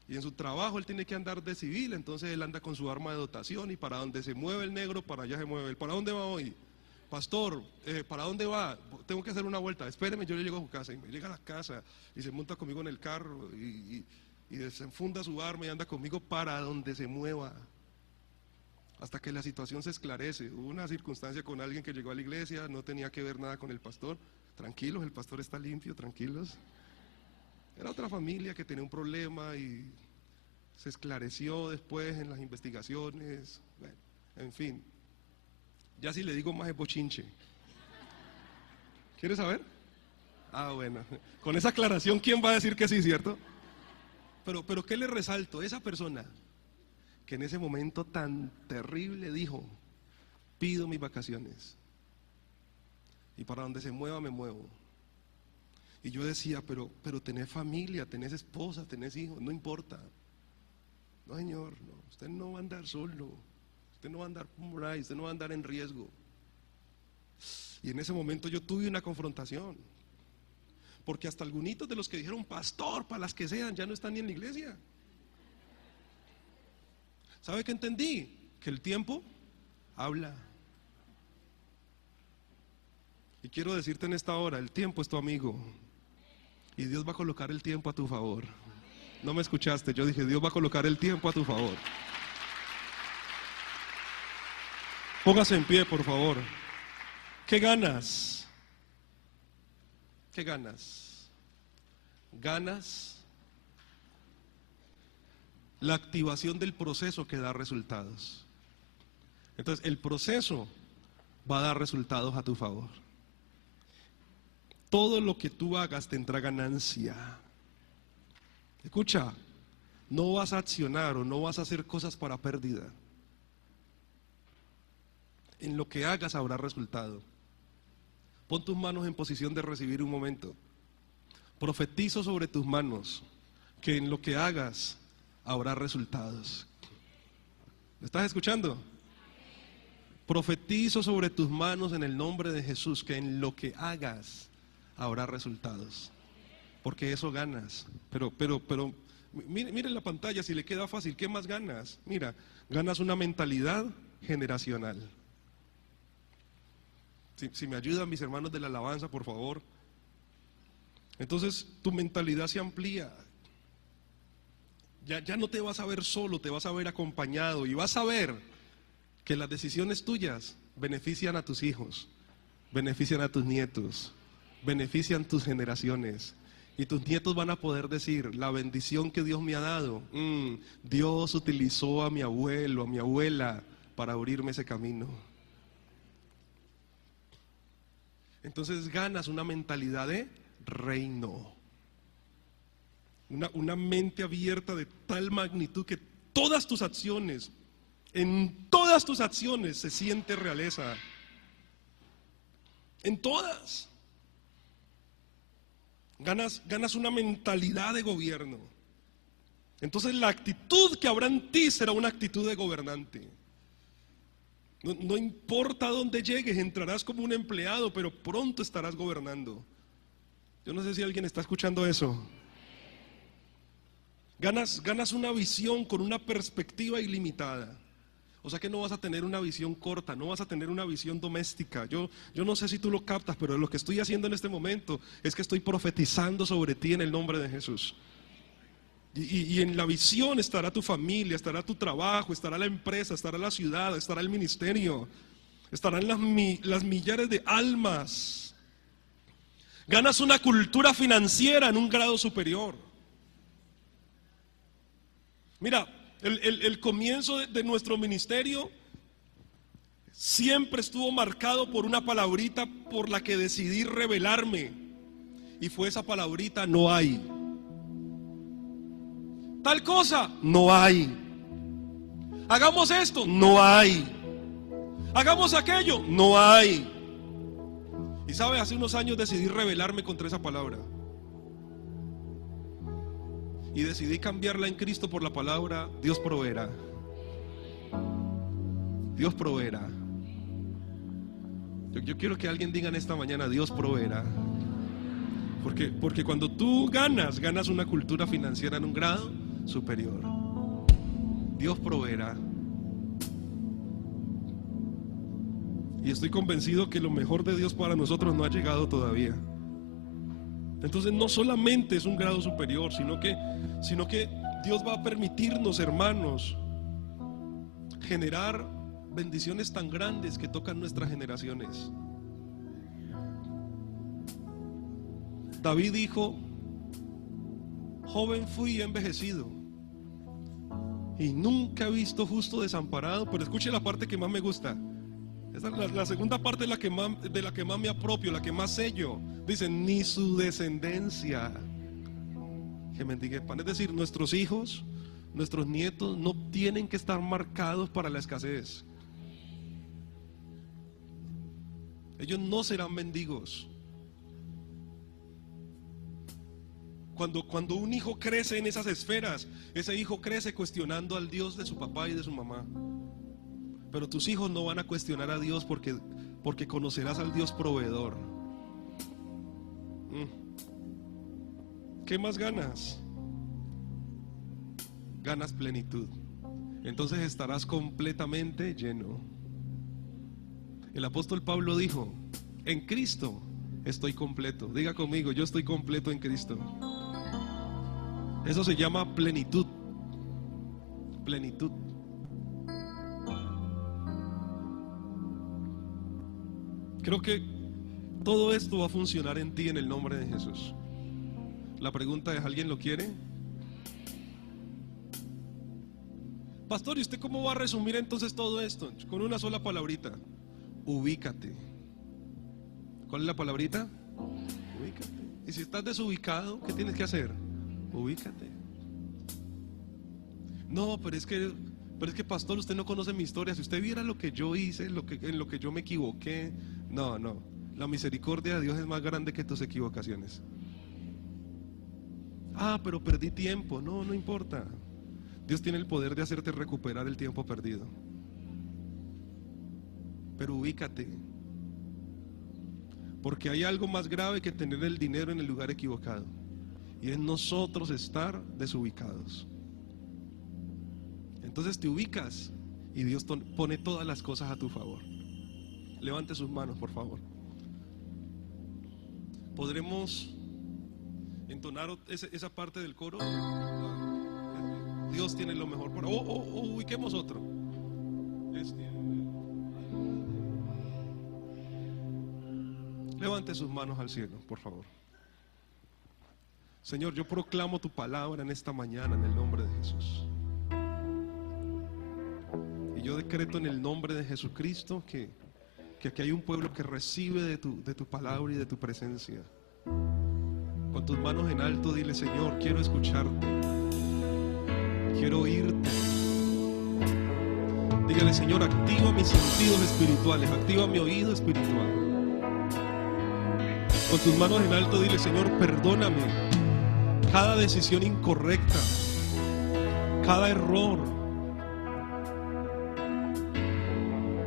Y en su trabajo él tiene que andar de civil, entonces él anda con su arma de dotación y para donde se mueve el negro, para allá se mueve él. ¿Para dónde va hoy? Pastor, ¿para dónde va? Tengo que hacer una vuelta, espéreme, yo le llego a su casa. Y me llega a la casa y se monta conmigo en el carro y desenfunda su arma y anda conmigo para donde se mueva. Hasta que la situación se esclarece. Hubo una circunstancia con alguien que llegó a la iglesia, no tenía que ver nada con el pastor. Tranquilos, el pastor está limpio, tranquilos. Era otra familia que tenía un problema y se esclareció después en las investigaciones. Bueno, en fin. Ya si le digo más es bochinche. ¿Quiere saber? Ah, bueno. Con esa aclaración, ¿quién va a decir que sí, cierto? Pero ¿qué le resalto? Esa persona que en ese momento tan terrible dijo, pido mis vacaciones. Y para donde se mueva, me muevo. Y yo decía, pero tenés familia, tenés esposa, tenés hijos, no importa. No, señor, no, usted no va a andar solo, usted no va a andar por ahí, usted no va a andar en riesgo. Y en ese momento yo tuve una confrontación, porque hasta algunos de los que dijeron, pastor, para las que sean, ya no están ni en la iglesia. ¿Sabe qué entendí? Que el tiempo habla. Y quiero decirte en esta hora, el tiempo es tu amigo. Y Dios va a colocar el tiempo a tu favor. No me escuchaste, yo dije, Dios va a colocar el tiempo a tu favor. Póngase en pie, por favor. ¿Qué ganas? ¿Qué ganas? Ganas la activación del proceso que da resultados. Entonces, el proceso va a dar resultados a tu favor. Todo lo que tú hagas tendrá ganancia. Escucha, no vas a accionar o no vas a hacer cosas para pérdida. En lo que hagas habrá resultado. Pon tus manos en posición de recibir un momento. Profetizo sobre tus manos que en lo que hagas habrá resultados. ¿Me estás escuchando? Profetizo sobre tus manos en el nombre de Jesús que en lo que hagas habrá resultados. Porque eso ganas. Pero, mire la pantalla, si le queda fácil, ¿qué más ganas? Mira, ganas una mentalidad generacional. Si me ayudan mis hermanos de la alabanza, por favor. Entonces tu mentalidad se amplía. Ya no te vas a ver solo, te vas a ver acompañado y vas a ver que las decisiones tuyas benefician a tus hijos, benefician a tus nietos, benefician tus generaciones. Y tus nietos van a poder decir, la bendición que Dios me ha dado, Dios utilizó a mi abuelo, a mi abuela para abrirme ese camino. Entonces ganas una mentalidad de reino, una mente abierta de tal magnitud que todas tus acciones, en todas tus acciones se siente realeza, en todas. Ganas una mentalidad de gobierno. Entonces la actitud que habrá en ti será una actitud de gobernante. No importa dónde llegues, entrarás como un empleado, pero pronto estarás gobernando. Yo no sé si alguien está escuchando eso. Ganas una visión con una perspectiva ilimitada. O sea que no vas a tener una visión corta, no vas a tener una visión doméstica. Yo no sé si tú lo captas, pero lo que estoy haciendo en este momento es que estoy profetizando sobre ti en el nombre de Jesús. Y en la visión estará tu familia, estará tu trabajo, estará la empresa, estará la ciudad, estará el ministerio, estarán las millares de almas. Ganas una cultura financiera en un grado superior. Mira, el comienzo de nuestro ministerio siempre estuvo marcado por una palabrita por la que decidí rebelarme. Y fue esa palabrita: no hay. Tal cosa, no hay. Hagamos esto, no hay. Hagamos aquello, no hay. Y sabe, hace unos años decidí rebelarme contra esa palabra. Y decidí cambiarla en Cristo por la palabra: Dios proveerá. Dios proveerá. Yo quiero que alguien diga en esta mañana: Dios proveerá. Porque cuando tú ganas una cultura financiera en un grado superior. Dios proveerá. Y estoy convencido que lo mejor de Dios para nosotros no ha llegado todavía. Entonces no solamente es un grado superior, sino que Dios va a permitirnos, hermanos, generar bendiciones tan grandes que tocan nuestras generaciones. David dijo: joven fui y he envejecido, y nunca he visto justo desamparado. Pero escuche la parte que más me gusta. La segunda parte es de la que más me apropio, la que más sé yo. Dice: ni su descendencia que mendigue pan. Es decir, nuestros hijos, nuestros nietos no tienen que estar marcados para la escasez. Ellos no serán mendigos. Cuando un hijo crece en esas esferas, ese hijo crece cuestionando al Dios de su papá y de su mamá. Pero tus hijos no van a cuestionar a Dios porque conocerás al Dios proveedor. ¿Qué más ganas? Ganas plenitud. Entonces estarás completamente lleno. El apóstol Pablo dijo: en Cristo estoy completo. Diga conmigo: yo estoy completo en Cristo. Eso se llama plenitud. Plenitud. Creo que todo esto va a funcionar en ti en el nombre de Jesús. La pregunta es: ¿alguien lo quiere? Pastor, ¿y usted cómo va a resumir entonces todo esto? Con una sola palabrita: ubícate. ¿Cuál es la palabrita? Ubícate. Y si estás desubicado, ¿qué tienes que hacer? Ubícate. No, pero es que pastor, usted no conoce mi historia. Si usted viera lo que yo hice, en lo que yo me equivoqué. No, la misericordia de Dios es más grande que tus equivocaciones. Ah, pero perdí tiempo. No importa. Dios tiene el poder de hacerte recuperar el tiempo perdido. Pero ubícate, porque hay algo más grave que tener el dinero en el lugar equivocado, y es nosotros estar desubicados. Entonces te ubicas y Dios pone todas las cosas a tu favor. Levante sus manos, por favor. ¿Podremos entonar esa parte del coro? Dios tiene lo mejor para... ubiquemos otro. Levante sus manos al cielo, por favor. Señor, yo proclamo tu palabra en esta mañana en el nombre de Jesús. Y yo decreto en el nombre de Jesucristo que aquí hay un pueblo que recibe de tu palabra y de tu presencia. Con tus manos en alto dile: Señor, quiero escucharte, quiero oírte. Dígale: Señor, activa mis sentidos espirituales, activa mi oído espiritual. Con tus manos en alto dile: Señor, perdóname cada decisión incorrecta, cada error,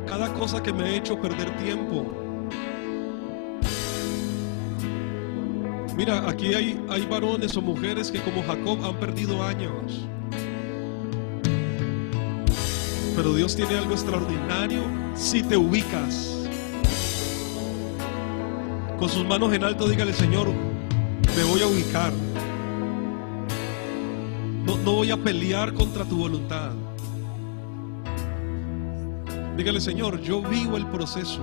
cada cosa que me ha hecho perder tiempo. Mira, aquí hay varones o mujeres que, como Jacob, han perdido años. Pero Dios tiene algo extraordinario si te ubicas. Con sus manos en alto dígale: Señor, me voy a ubicar. No voy a pelear contra tu voluntad. Dígale: Señor, yo vivo el proceso.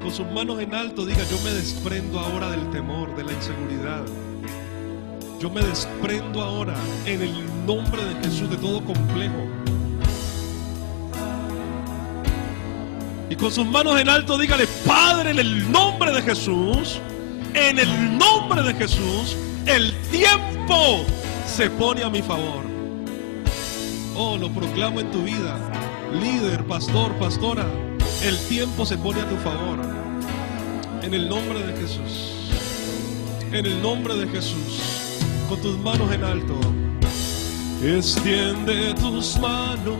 Con sus manos en alto diga: yo me desprendo ahora del temor, de la inseguridad. Yo me desprendo ahora en el nombre de Jesús de todo complejo. Y con sus manos en alto dígale: Padre, en el nombre de Jesús, en el nombre de Jesús, el tiempo se pone a mi favor. Oh, lo proclamo en tu vida, líder, pastor, pastora. El tiempo se pone a tu favor. En el nombre de Jesús. En el nombre de Jesús. Con tus manos en alto. Extiende tus manos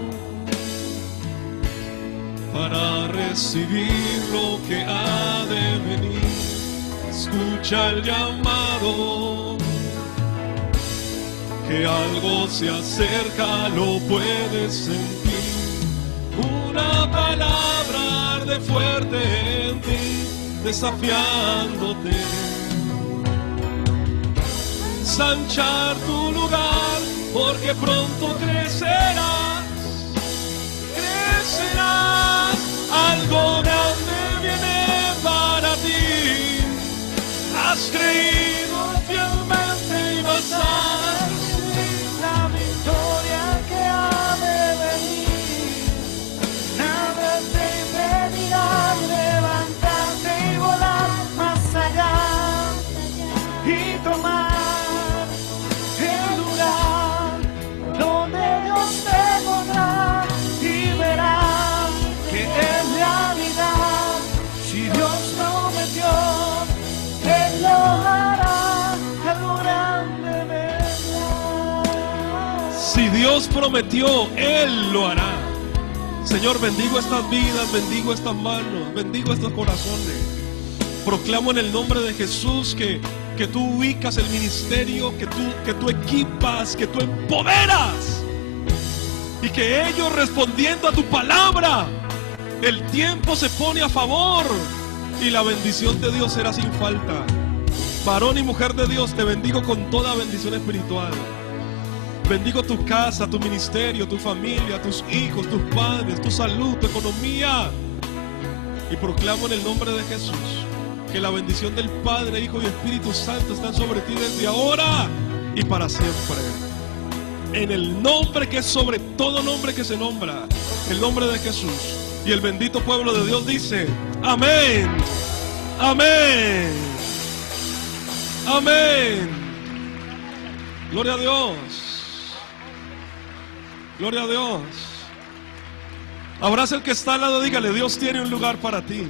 para recibir lo que ha de venir. Escucha el llamado, que algo se acerca, lo puedes sentir. Una palabra arde fuerte en ti, desafiándote. Ensanchar tu lugar, porque pronto crecerás. Crecerás, algo grande viene para ti. Has creído fielmente y vas a recibir la victoria que ha de venir. Nada te impedirá levantarte y volar más allá y tomar el lugar donde Dios te pondrá, y verás que en realidad, si Dios prometió, Él lo hará, algo grande vendrá. Si Dios prometió, Él lo hará. Señor, bendigo estas vidas, bendigo estas manos, bendigo estos corazones. Proclamo en el nombre de Jesús que tú ubicas el ministerio, que tú equipas, que tú empoderas Y que ellos, respondiendo a tu palabra, el tiempo se pone a favor y la bendición de Dios será sin falta. Varón y mujer de Dios, te bendigo con toda bendición espiritual. Bendigo tu casa, tu ministerio, tu familia, tus hijos, tus padres, tu salud, tu economía. Y proclamo en el nombre de Jesús que la bendición del Padre, Hijo y Espíritu Santo están sobre ti desde ahora y para siempre. En el nombre que es sobre todo nombre que se nombra, el nombre de Jesús. Y el bendito pueblo de Dios dice: amén, amén, amén. Gloria a Dios, gloria a Dios. Abraza al que está al lado, dígale: Dios tiene un lugar para ti.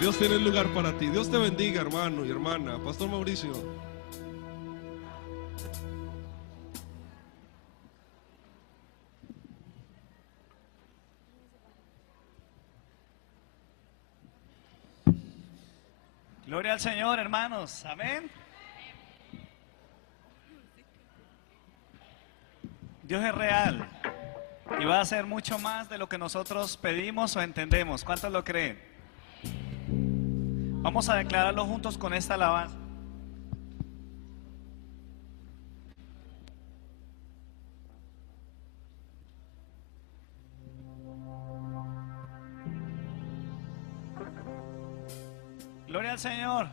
Dios tiene un lugar para ti. Dios te bendiga, hermano y hermana. Pastor Mauricio. Gloria al Señor, hermanos. Amén. Dios es real y va a hacer mucho más de lo que nosotros pedimos o entendemos. ¿Cuántos lo creen? Vamos a declararlo juntos con esta alabanza. Gloria al Señor.